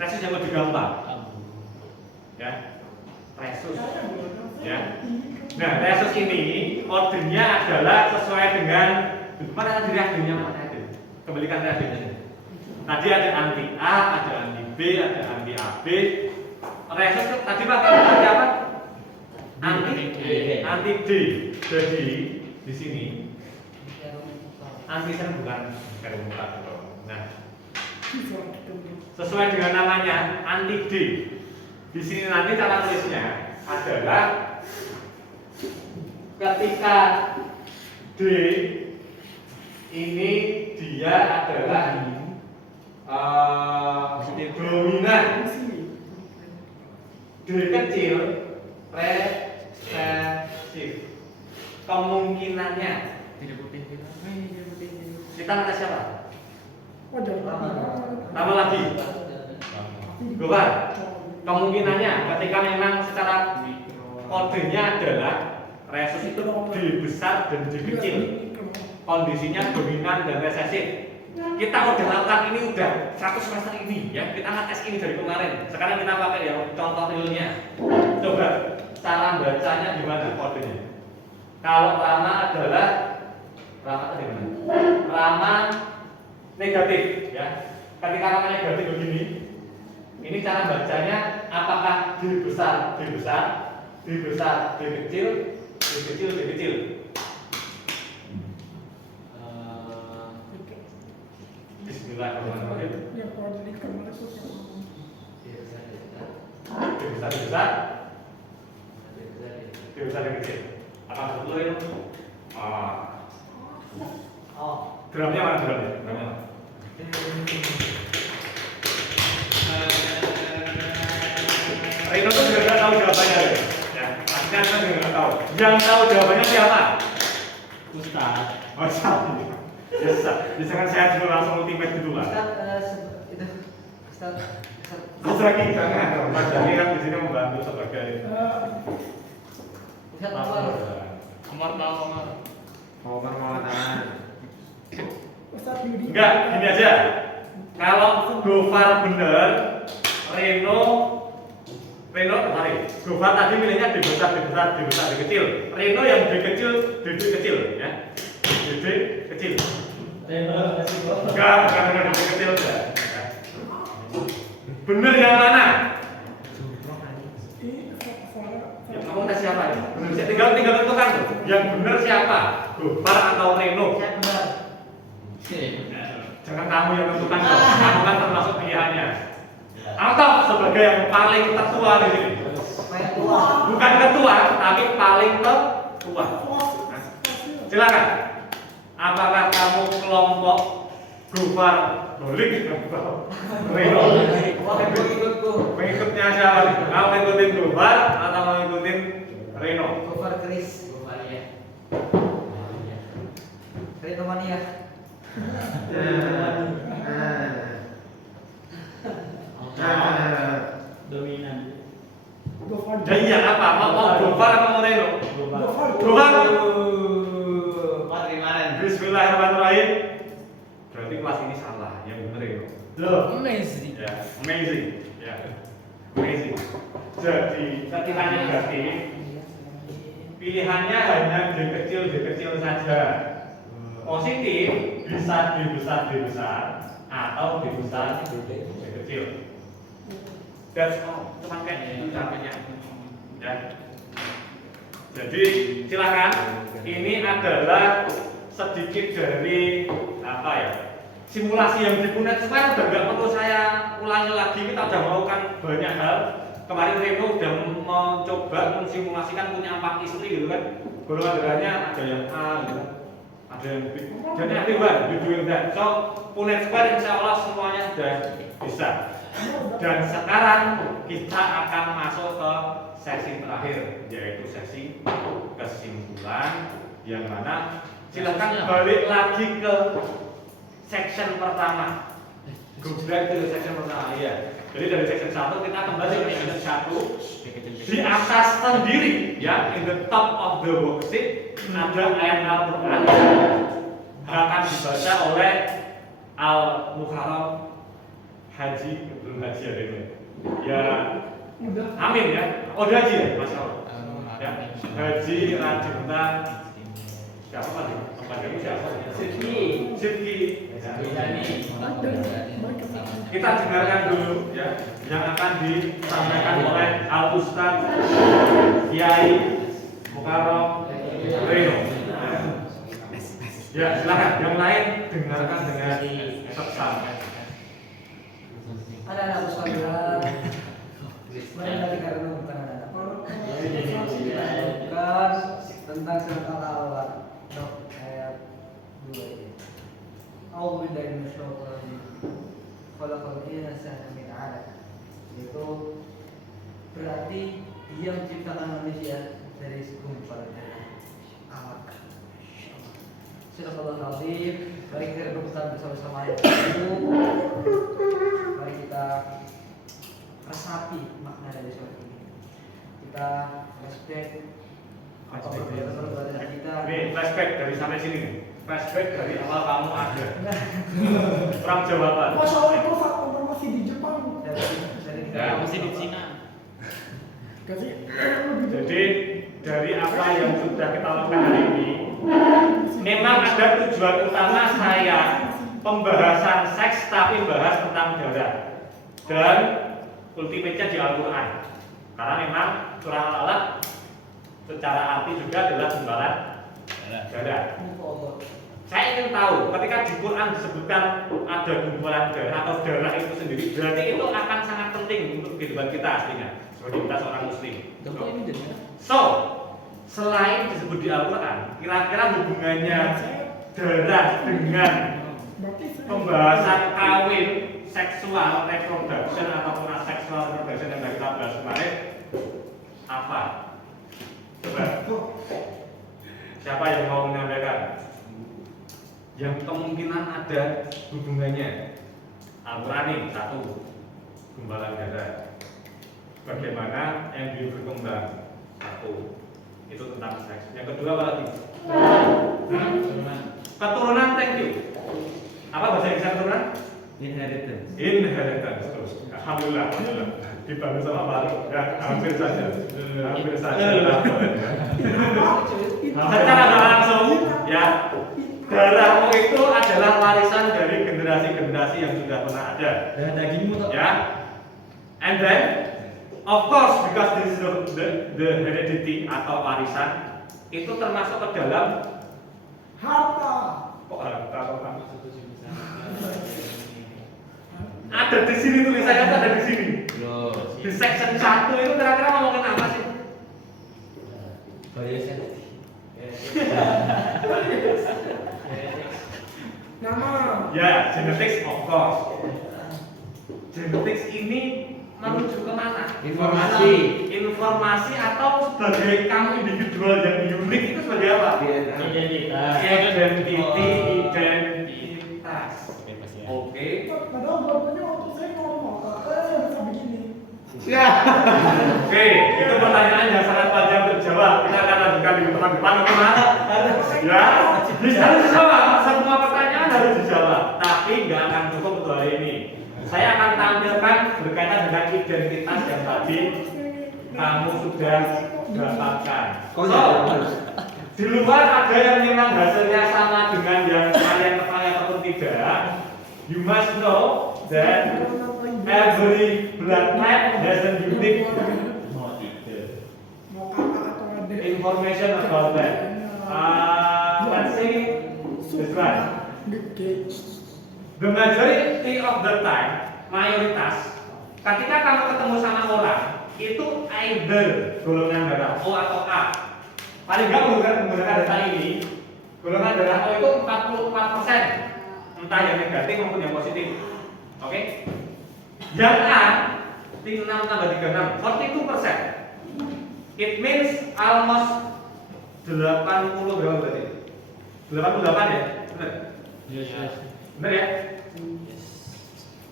Resus yang lebih gampang. Ya. Resus. Ya. Nah, resus ini ordernya adalah sesuai dengan mana tadi reagennya mana tadi? Kembalikan reagennya. Tadi ada anti A, ada anti B, B, ada anti AB. Reses tadi pakai anti apa? Anti D. Jadi di sini anti sen bukan muka. Nah, sesuai dengan namanya anti D. Di sini nanti cara tulisnya adalah ketika D ini dia adalah dominan, D kecil resesif, kemungkinannya kita kata siapa? Tambah lagi Gofar, kemungkinannya ketika memang secara kodenya adalah reses itu D besar dan D kecil, kondisinya dominan dan resesif. Kita udah lakukan ini udah 100 semester ini ya, kita ngetes ini dari kemarin. Sekarang kita pakai yang contoh realnya. Coba cara bacanya gimana kodenya? Kalau rama adalah rama negatif ya. Ketika rama negatif begini, ini cara bacanya apakah D besar, D besar, D besar, D kecil, D kecil, D kecil. Bismillahirrahmanirrahim. D besar, D besar, D besar, D kecil. Apa betul itu? Drumnya mana drumnya? Reno tuh juga nggak tahu jawabannya, ya. Pastinya kan juga nggak tahu. Yang tahu jawabannya siapa? Ustaz. Oh, siapa? Yes, misalkan saya juga langsung ultimate gitu lah. Terus lagi jangan, Mas Dani kan di sini membantu sebagai. Omar tahu Omar. Mau tangan. Enggak, gini aja. Kalau Gofar bener, Reno kemarin. Gofar tadi milihnya D besar, D besar, D besar, D kecil. Reno yang D kecil, D kecil, ya. D kecil. Enggak, bukan D kecil enggak. Bener yang mana? Yang kamu tes siapa ya? Tinggal tentukan tuh. Yang bener siapa? Gofar atau Reno? Saya benar. Jangan kamu yang tentukan dong. Kamu kan termasuk pilihannya. Atau sebagai yang paling tertua di sini. Paling tua. Bukan ketua, tapi paling tertua. Silakan. Apakah kamu kelompok Gofar Holik atau Reno? Mengikutnya siapa nih? Kamu ngikutin Gofar atau mau ngikutin Reno? Gofar Chris. Reno mania. Dominan. Dan iya apa? Mau Gofar atau mau Reno? Gofar. Bismillahirrahmanirrahim. Berarti kelas ini salah, yang benar Reno. Loh. Amazing. Ya, amazing. Ya. Amazing. Jadi ketika negatif, pilihannya hanya D kecil saja. Positif bisa D besar atau D besar D kecil. That's all. Cuma kayak itu caranya. Ya. Jadi silakan. Ini adalah sedikit dari apa ya? Simulasi yang di Punet sekarang udah nggak perlu saya ulangi lagi. Kita udah melakukan banyak hal. Kemarin Reno udah mencoba mensimulasikan punya 4 istri gitu kan. Golongan darahnya ada yang A gitu. Ada yang B. Dan everyone we doing that. So Punet Square insya Allah semuanya sudah bisa. Dan sekarang kita akan masuk ke sesi terakhir, yaitu sesi kesimpulan, yang mana silahkan balik lagi ke section pertama. Go back to section pertama, ya. Jadi dari section 1 kita kembali ke section 1. Di atas sendiri, ya, in the top of the worksheet ada ayat Al-Quran akan dibaca oleh Al-Mukarram Haji, belum haji ya ini. Ya, amin ya. Oh, udah haji ya, masya Allah. Ya, Haji Rajunta Siapa Pak? Pembantu siapa? Sidki. Sidki. Bisa nih. Kita dengarkan dulu ya yang akan disampaikan oleh Al Ustaz Kiai Mukarram Reno. Ya, silakan. Yang lain dengarkan dengan seksama. Anak-anak sekalian, mana dari karena bukan anak-anak. Bukan tentang surat Al-Alaq ayat 2 ini. A'udzubillahi minasyaitonir rajim. Khalaqal insana min 'alaq. Itu berarti Dia menciptakan manusia dari segumpal darah. Alaq. Subhanallah azim. Mari kita berpesan bersama-sama ayat itu. Mari kita resapi makna dari surat ini. Kita respect apa perbedaan kita. Ini flashback dari sampai sini nih. Flashback dari awal kamu ada. Kurang jawaban. Masya Allah itu informasi di Jepang. Ya, masih di Cina. Jadi dari apa yang sudah kita lakukan hari ini, memang ada tujuan utama saya pembahasan seks tapi bahas tentang darah dan ultimate-nya di Al-Quran. Karena memang surah Al-Alaq secara arti juga adalah gumpalan darah. Saya ingin tahu ketika di Quran disebutkan ada gumpalan darah atau darah itu sendiri, berarti itu akan sangat penting untuk kehidupan kita aslinya sebagai kita seorang muslim. So, selain disebut di Al-Quran, kira-kira hubungannya darah dengan pembahasan kawin, seksual, reproduction ataupun asexual reproduction yang kita bahas kemarin apa? Coba. Siapa yang mau menyampaikan? Yang kemungkinan ada hubungannya. Al-Quran ini satu, gumpalan darah. Bagaimana embrio berkembang? Satu, itu tentang seks. Yang kedua apa lagi? Keturunan, thank you. Apa bahasa Inggris keturunan? Inheritance. Terus. Alhamdulillah. Dibantu sama Pak Arif. Ya, hampir saja. Secara langsung, ya, darahmu itu adalah warisan dari generasi-generasi yang sudah pernah ada. Ya. And then, of course, because this is the heredity atau warisan, itu termasuk ke dalam Harta. kok harta kok kamu ada di sini tulisannya tuh ada di sini. Di section 1 itu kira-kira ngomongin apa sih? Nama. Ya, genetics of course. Genetics ini menuju ke mana? Informasi atau sebagai kamu individual yang unik itu sebagai apa? Identitas. Identitas. Oke. Padahal bapaknya waktu saya ngomong, bisa begini. Oke, itu pertanyaan yang sangat panjang untuk dijawab. Kita akan lanjutkan di pertemuan depan kemana? Ya, harus dijawab. Semua pertanyaan harus dijawab. Tapi nggak akan cukup untuk hari ini. Saya akan tampilkan berkaitan dengan identitas yang tadi kamu sudah dapatkan. So, di luar ada yang memang hasilnya sama dengan yang kalian ketahui ataupun tidak. You must know that every blood type has a unique information about that. Let's see this one. The majority of the time, mayoritas, ketika kamu ketemu sama orang, itu either golongan darah O atau A. Paling nggak menggunakan data ini, golongan darah O itu 44%. Entah yang negatif maupun yang positif. Oke? Yang A 6 tambah 36 42%. It means almost 80 berapa berarti? 88 ya? Benar? Benar ya?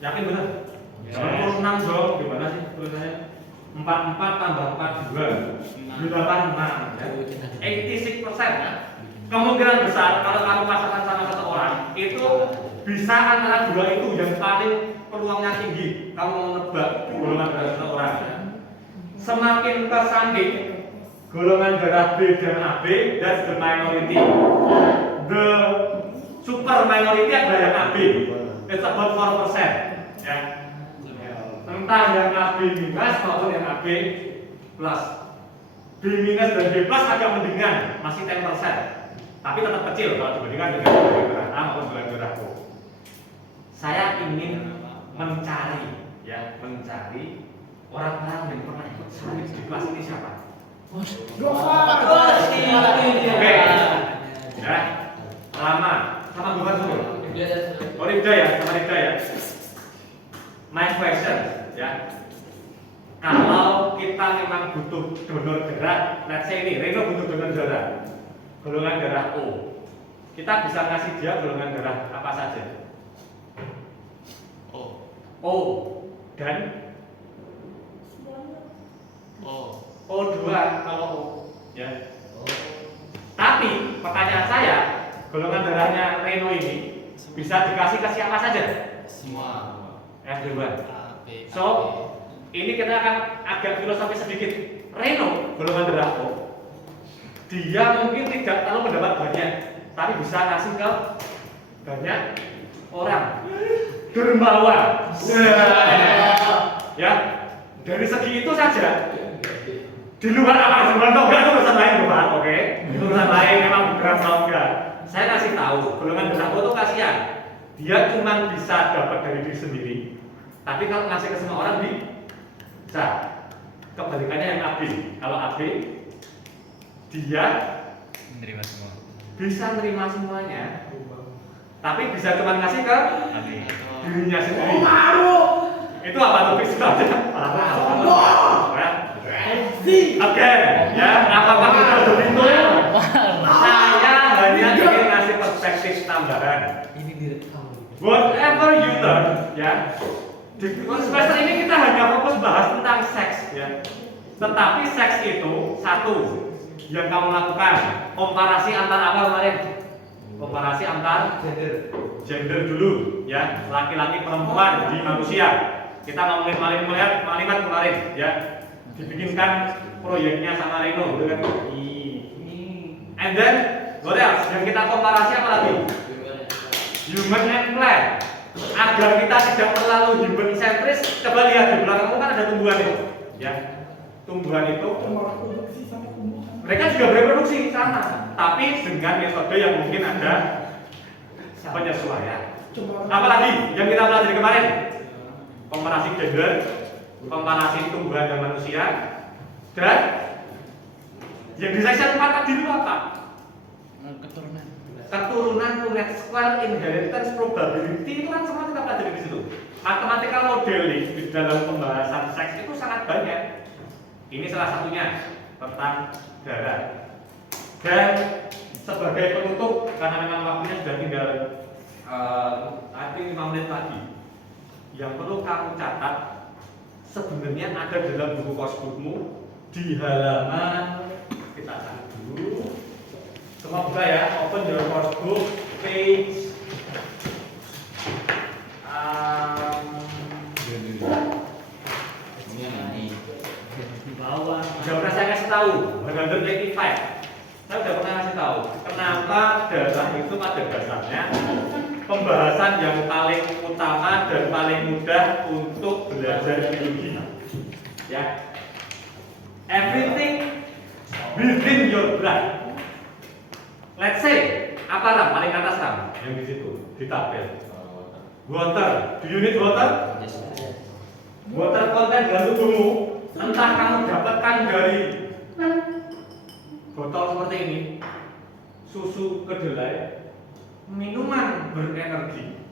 Yakin benar? 86 dong, gimana sih tulisannya? 44 tambah 42 86 ya? 86%. Kemungkinan besar kalau kamu pasangan sama satu orang itu bisa antara dua itu yang paling peluangnya tinggi kamu mau nebak golongan dari satu orang. Semakin ke samping golongan darah B dan AB, that's the minority. The super minority adalah yang AB. It's about 4%. Ya. Entah yang AB minus maupun yang AB plus. B minus dan B plus agak mendingan, masih 10%. Tapi tetap kecil kalau dibandingkan dengan golongan darah A maupun golongan darah O. Saya ingin mencari orang-orang yang pernah ikut summit di kelas ini siapa? Oke, ya, lama sama bukan dulu. Oh Rida ya, sama Rida ya. My question, ya. Kalau kita memang butuh donor darah, let's say ini, Reno butuh donor darah, golongan darah O. Kita bisa kasih dia golongan darah apa saja? O dan O2 kalau O, ya. Tapi pertanyaan saya, golongan darahnya Reno ini bisa dikasih ke siapa saja? Semua. Everyone. So, ini kita akan agak filosofis sedikit. Reno, golongan darah O, dia mungkin tidak terlalu mendapat banyak, tapi bisa kasih ke banyak orang. Dermawan. Ya, dari segi itu saja. Di luar apa sebenarnya enggak itu urusan lain loh Pak, oke? Itu urusan lain memang berat atau enggak. Saya kasih tahu, golongan darah O itu kasihan. Dia cuma bisa dapat dari diri sendiri. Tapi kalau ngasih ke semua orang bisa. Kebalikannya yang AB. Kalau AB dia Menerima semua. bisa nerima semuanya. Tapi bisa cuma ngasih ke dirinya sendiri. Itu apa tuh bisa aja? Oke, ya, apakah kita begitu? Saya hanya ingin ngasih perspektif tambahan. Ini direkam. Whatever you learn, ya. Di semester ini kita hanya fokus bahas tentang seks, ya. Tetapi seks itu satu yang kamu lakukan. Komparasi antar apa kemarin? Komparasi antar gender dulu, ya. Laki-laki perempuan di manusia. Kita ngomongin malimat kemarin, ya. Dibikinkan proyeknya sama Reno, gitu kan? And then, what else? Yang kita komparasi apa lagi? Human and plant. Agar kita tidak terlalu human centris, coba lihat di belakangmu kan ada tumbuhan itu, ya. Tumbuhan itu, mereka juga bereproduksi sama, tapi dengan metode yang mungkin ada penyesuaian. Apalagi yang kita pelajari kemarin, komparasi gender, komparasi tumbuhan dan manusia, dan yang di section 4 tadi itu apa? Keturunan Punnett square inheritance probability itu kan semua kita pelajari di situ. Mathematical modeling di dalam pembahasan seks itu sangat banyak. Ini salah satunya tentang darah. Dan sebagai penutup, karena memang waktunya sudah tinggal 5 menit lagi, yang perlu kamu catat sebenarnya ada dalam buku course-bookmu di halaman, kita cari dulu. Semua buka ya, open your course-book page bawah. sudah pernah saya kasih tahu 185. Saya sudah pernah kasih tahu kenapa darah itu pada dasarnya pembahasan yang paling utama dan paling mudah untuk belajar biologi. Ya, everything within your blood. Let's say apa ram paling atas ram yang di situ di tabel. Water. Do you need water? Water content dalam tubuhmu entah kamu dapatkan dari botol seperti ini, susu kedelai, minuman berenergi,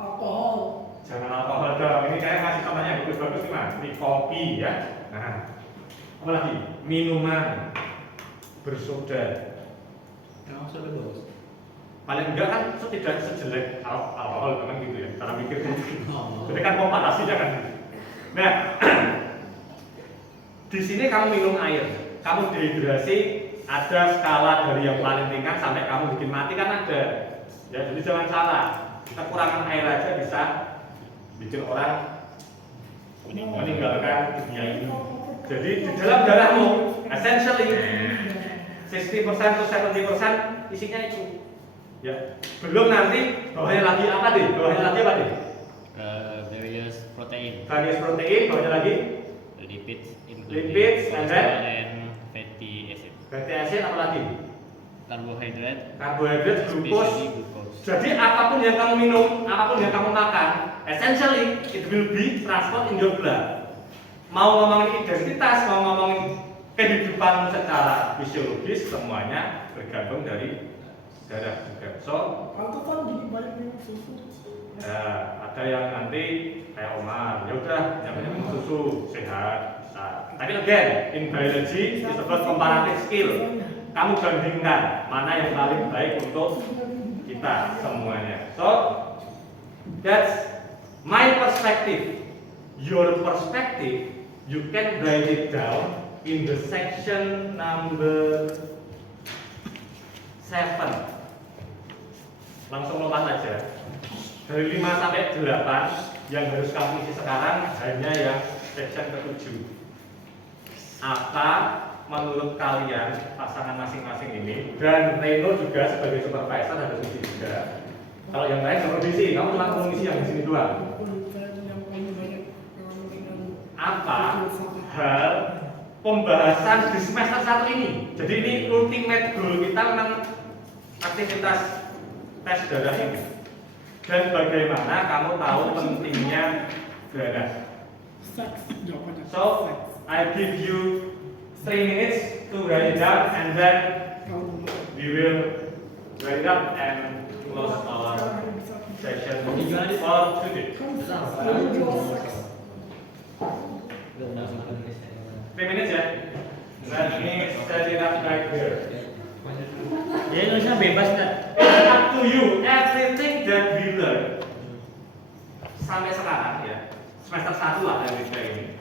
alkohol. jangan alkohol dong. Ini kayak ngasih contohnya bagus-bagus nih mas. Ini kopi ya. Nah, apa lagi? Minuman bersoda. Paling enggak kan tidak sejelek alkohol kan gitu ya. Cara mikir jadi kan komparasi jangan. Nah, di sini kamu minum air, kamu dehidrasi, ada skala dari yang paling ringan sampai kamu bikin mati kan ada. Ya, jadi jangan salah. Kekurangan air aja bisa bikin orang meninggalkan dunia ini. Jadi di dalam darahmu, essentially 60% to 70% isinya itu. Ya, belum nanti bawahnya lagi apa deh? Bawahnya lagi apa deh? Various protein, Various protein, bawahnya lagi lipids, Lipids, and then? cholesterol and fatty acid, fatty acid, apa lagi? carbohydrate, Karbohidrat, glukos. especially glucose. Jadi apapun yang kamu minum, apapun yang kamu makan, essentially it will be transport in your blood. Mau ngomongin identitas, mau ngomongin kehidupan secara fisiologis, semuanya bergantung dari darah juga. So, Pantesan jadi banyak minum susu. ada yang nanti kayak Omar, ya udah jangan minum susu, sehat, bisa. Tapi again, in biology it's about comparative skill. Kamu bandingkan mana yang paling baik untuk kita semuanya. So, that's my perspective. Your perspective, you can write it down in the section number 7. Langsung lompat aja. Dari 5 sampai 8 yang harus kamu isi sekarang hanya yang section ke-7. Apa menurut kalian pasangan masing-masing ini, dan Reno juga sebagai supervisor harus isi juga. Kalau yang lain nggak perlu isi, kamu cuma perlu isi yang di sini doang. Apa hal pembahasan di semester 1 ini? Jadi ini ultimate goal kita memang aktivitas tes darah ini. Dan bagaimana kamu tahu pentingnya darah? So, I give you 3 minutes to write it down, and then we will write it up and close our session for today. 3 minutes ya. Let me set it up right here. Ya Indonesia bebas kan? It's up to you. Everything that we learn sampai sekarang ya, semester 1 lah dari kita ini,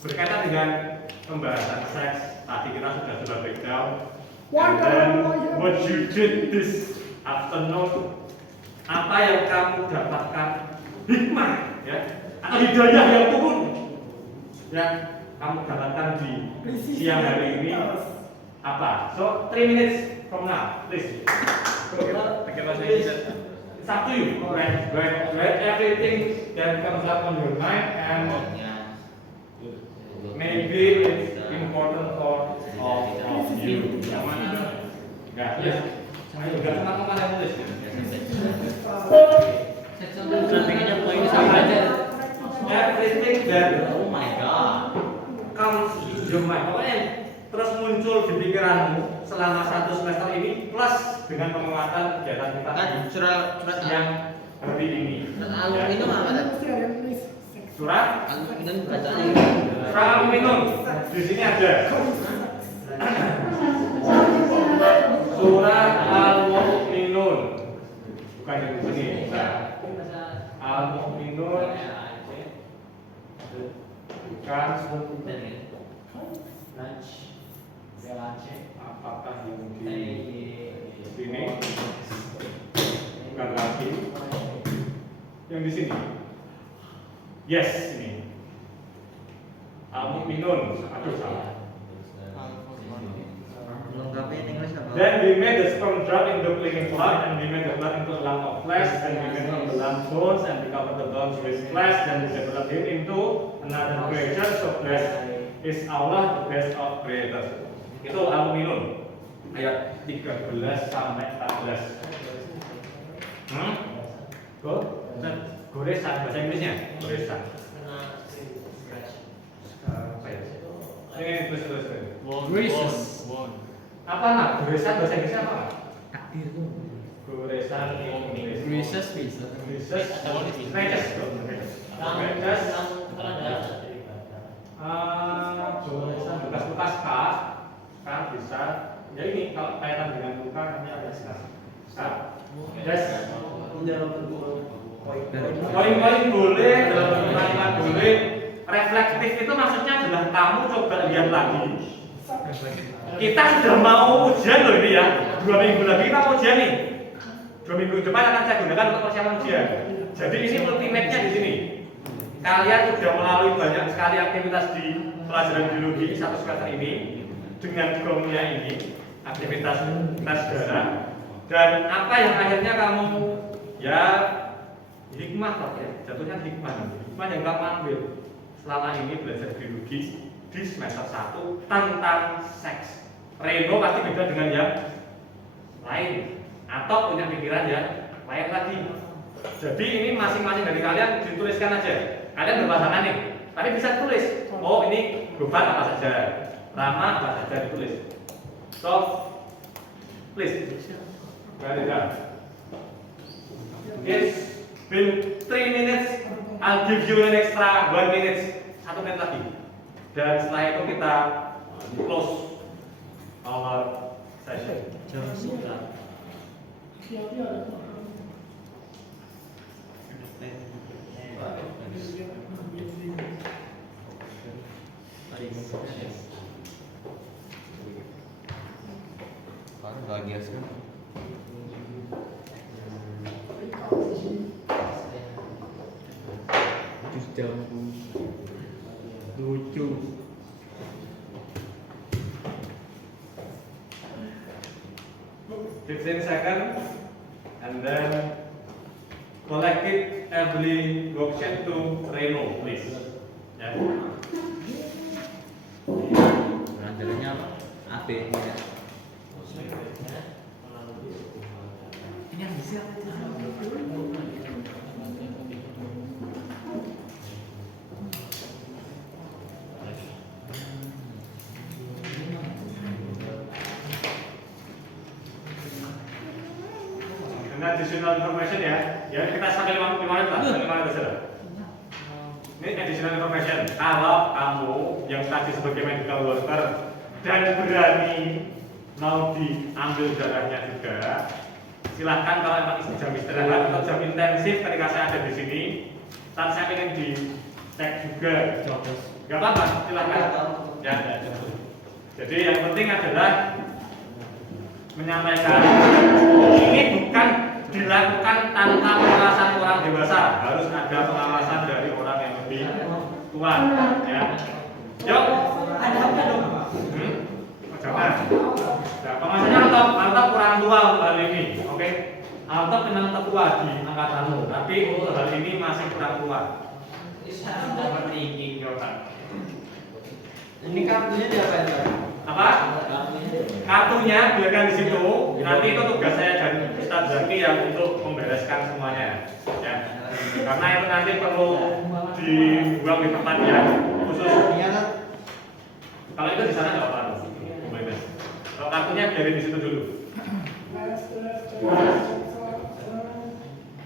berkaitan dengan pembahasan seks. Tadi kita sudah breakdown. And then what you did this afternoon, apa yang kamu dapatkan, hikmah ya, atau hidayah yang turun yang kamu dapatkan di siang hari ini apa? So 3 minutes from now, please. Pakai bahasa Inggris. It's up to you. Write everything that comes up on your mind, and maybe it's important for all of you. Enggak, ya. Enggak cuma kemarin tulis. Strateginya poin sama aja. Everything that Oh my god. comes to your mind, pokoknya terus muncul di pikiranmu selama 1 semester ini, plus dengan penguatan kegiatan kita Kan di surat yang hari ini. alum minum apa kan? Surat Alum minum bacanya. Surat al-Mu'minun di sini ada. Surat al-Mu'minun, bukan di sini. Al-Mu'minun bukan. Apakah yang di sini? Bukan lagi. Yang di sini? Yes, ini. Al-Mu'minun. Aduh, salah. Then we made the sperm drop into clean blood, and we made the blood into a lump of flesh, and we made the lump bones, and we covered the bones with flesh, and we developed him into another creature. So blessed is Allah, the best of creators. Itu Al-Mu'minun ayat 13 sampai 14. Go. Goresan bahasa Inggrisnya. Goresan. Apa ya? Ini terus. Apa nak? Goresan bahasa Inggrisnya apa? Takdir tuh. Goresan Inggris. Research bisa. Research. Research. Goresan bekas-bekas kan bisa. Ya ini kalau kaitan dengan luka nanti ada sekarang. Poin-poin boleh, dalam kalimat boleh. Reflektif itu maksudnya adalah kamu coba lihat lagi. Kita sudah mau ujian loh ini ya. 2 minggu lagi kita mau ujian nih. 2 minggu depan akan saya gunakan untuk persiapan ujian. Jadi ini ultimate-nya di sini. kalian sudah melalui banyak sekali aktivitas di pelajaran biologi satu semester ini dengan gongnya ini, aktivitas tes darah, dan apa yang akhirnya kamu ya hikmah ya, jatuhnya hikmah yang kamu ambil selama ini belajar biologi di semester 1 tentang seks. Reno pasti beda dengan yang lain atau punya pikiran yang lain lagi. Jadi ini masing-masing dari kalian dituliskan aja. Kalian berpasangan nih, tapi bisa tulis. Oh ini beban apa saja, Rama apa saja ditulis. So, please. It's been 3 minutes. I'll give you an extra 1 minute. 1 menit lagi. Dan setelah itu kita close our session. Bahagia sekali. Lucu. 15 seconds and then collect it every worksheet to Reno, please. Ya. Pelajarannya apa? AB ya. Ini yang bisa. Dengan additional information ya, kita sampai 5 menit lah, 5 menit saja. Ini additional information. Kalau kamu yang tadi sebagai medical worker dan berani mau diambil darahnya juga, silahkan kalau emang jam istirahat atau jam intensif ketika saya ada di sini, dan saya ingin dicek juga. Gak apa-apa, silahkan. Ya. Jadi yang penting adalah menyampaikan ini bukan dilakukan tanpa pengawasan orang dewasa, harus ada pengawasan dari orang yang lebih tua. Ya. Yuk. Ada apa dong? Jangan. Nah, pengawasannya Altop kurang tua untuk hal ini, oke? Altop memang tertua di angkatanmu, tapi untuk hal ini masih kurang tua. Overthinking Coba. Ini kartunya diapain, Pak? Apa? Kartunya biarkan di situ. Nanti itu tugas saya dan Ustadz Zaki yang untuk membereskan semuanya. Ya. Karena itu nanti perlu dibuang di tempat yang khusus. Kalau itu di sana nggak apa-apa. Kalau kartunya biarin di situ dulu.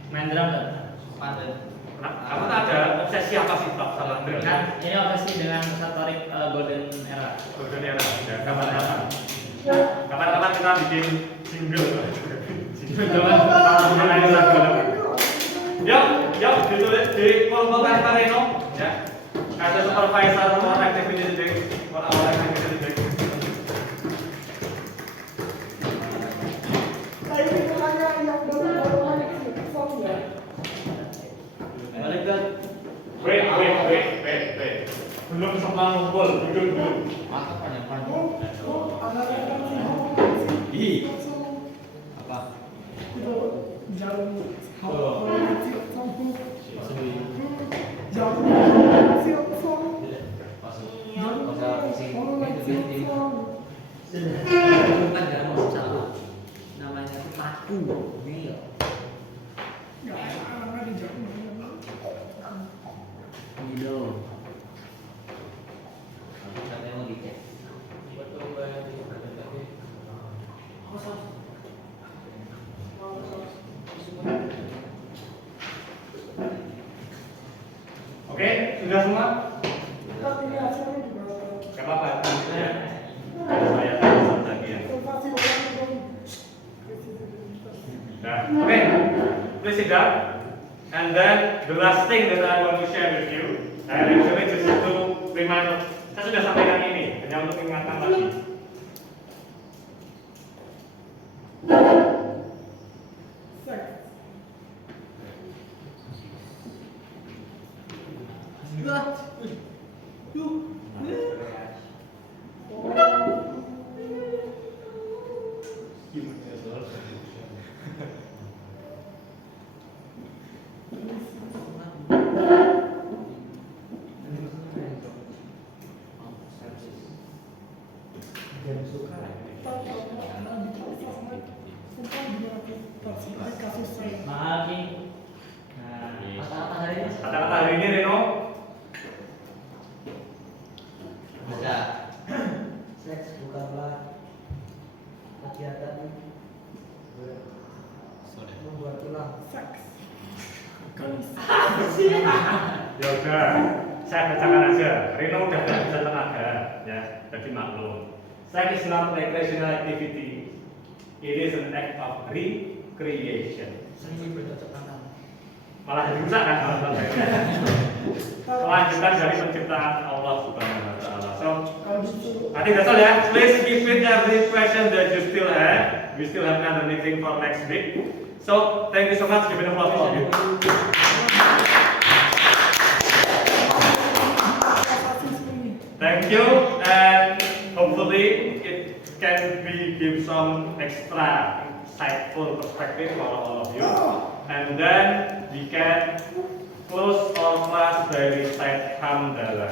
Main drum kan? Kamu tak ada obsesi apa sih Pak sama drum? Kan ini obsesi dengan satorik golden era. Golden era. Ya, kapan-kapan. Kapan-kapan kita bikin jingle. Yuk, ditulis di kumpulkan Pak Reno. Ya. Ada supervisor for activity today. For our activity today. Saya ingin tanya yang baru-baru lagi form ya. Balik kan? Wait. Belum semua ngumpul, duduk dulu. Mantap banyak banget. Anak yang Ih. Apa? itu jarum kecil sampo. Jarum kecil sampo. Bukan dalam masalah. Namanya itu paku. Iya. Ya, anak di jarum. Gitu. Aku sampai mau dicek. Oke, sudah semua? Tapi ini hasilnya juga. Gak apa-apa, ya. Saya tahu lagi ya. Konsultasi orang itu. Nah, oke, please sit down. And then the last thing that I want to share with you, I actually just to remind, saya sudah sampaikan ini, hanya untuk ingatkan lagi. Seks. berat. Yuk. Mahal nih. Nah, Kata-kata hari ini. Kata-kata hari ini Reno. Bisa. Seks bukanlah kegiatan Sorry. membuat tulang. Seks. Ya udah, saya bacakan aja. Reno udah gak bisa tenaga, ya, jadi maklum. Sex is not recreational activity. It is an act of recreation. Sering bercocok tanam. Malah jadi rusak kan kalau kelanjutan dari penciptaan Allah Subhanahu wa taala. So, Kalau gitu. I think that's all ya. Please repeat every question that you still have. We still have another meeting for next week. So, thank you so much. Give it a applause for you. Thank you, and hopefully it can be give some extra insightful perspective for all of you. And then we can close our class by recite Hamdalah.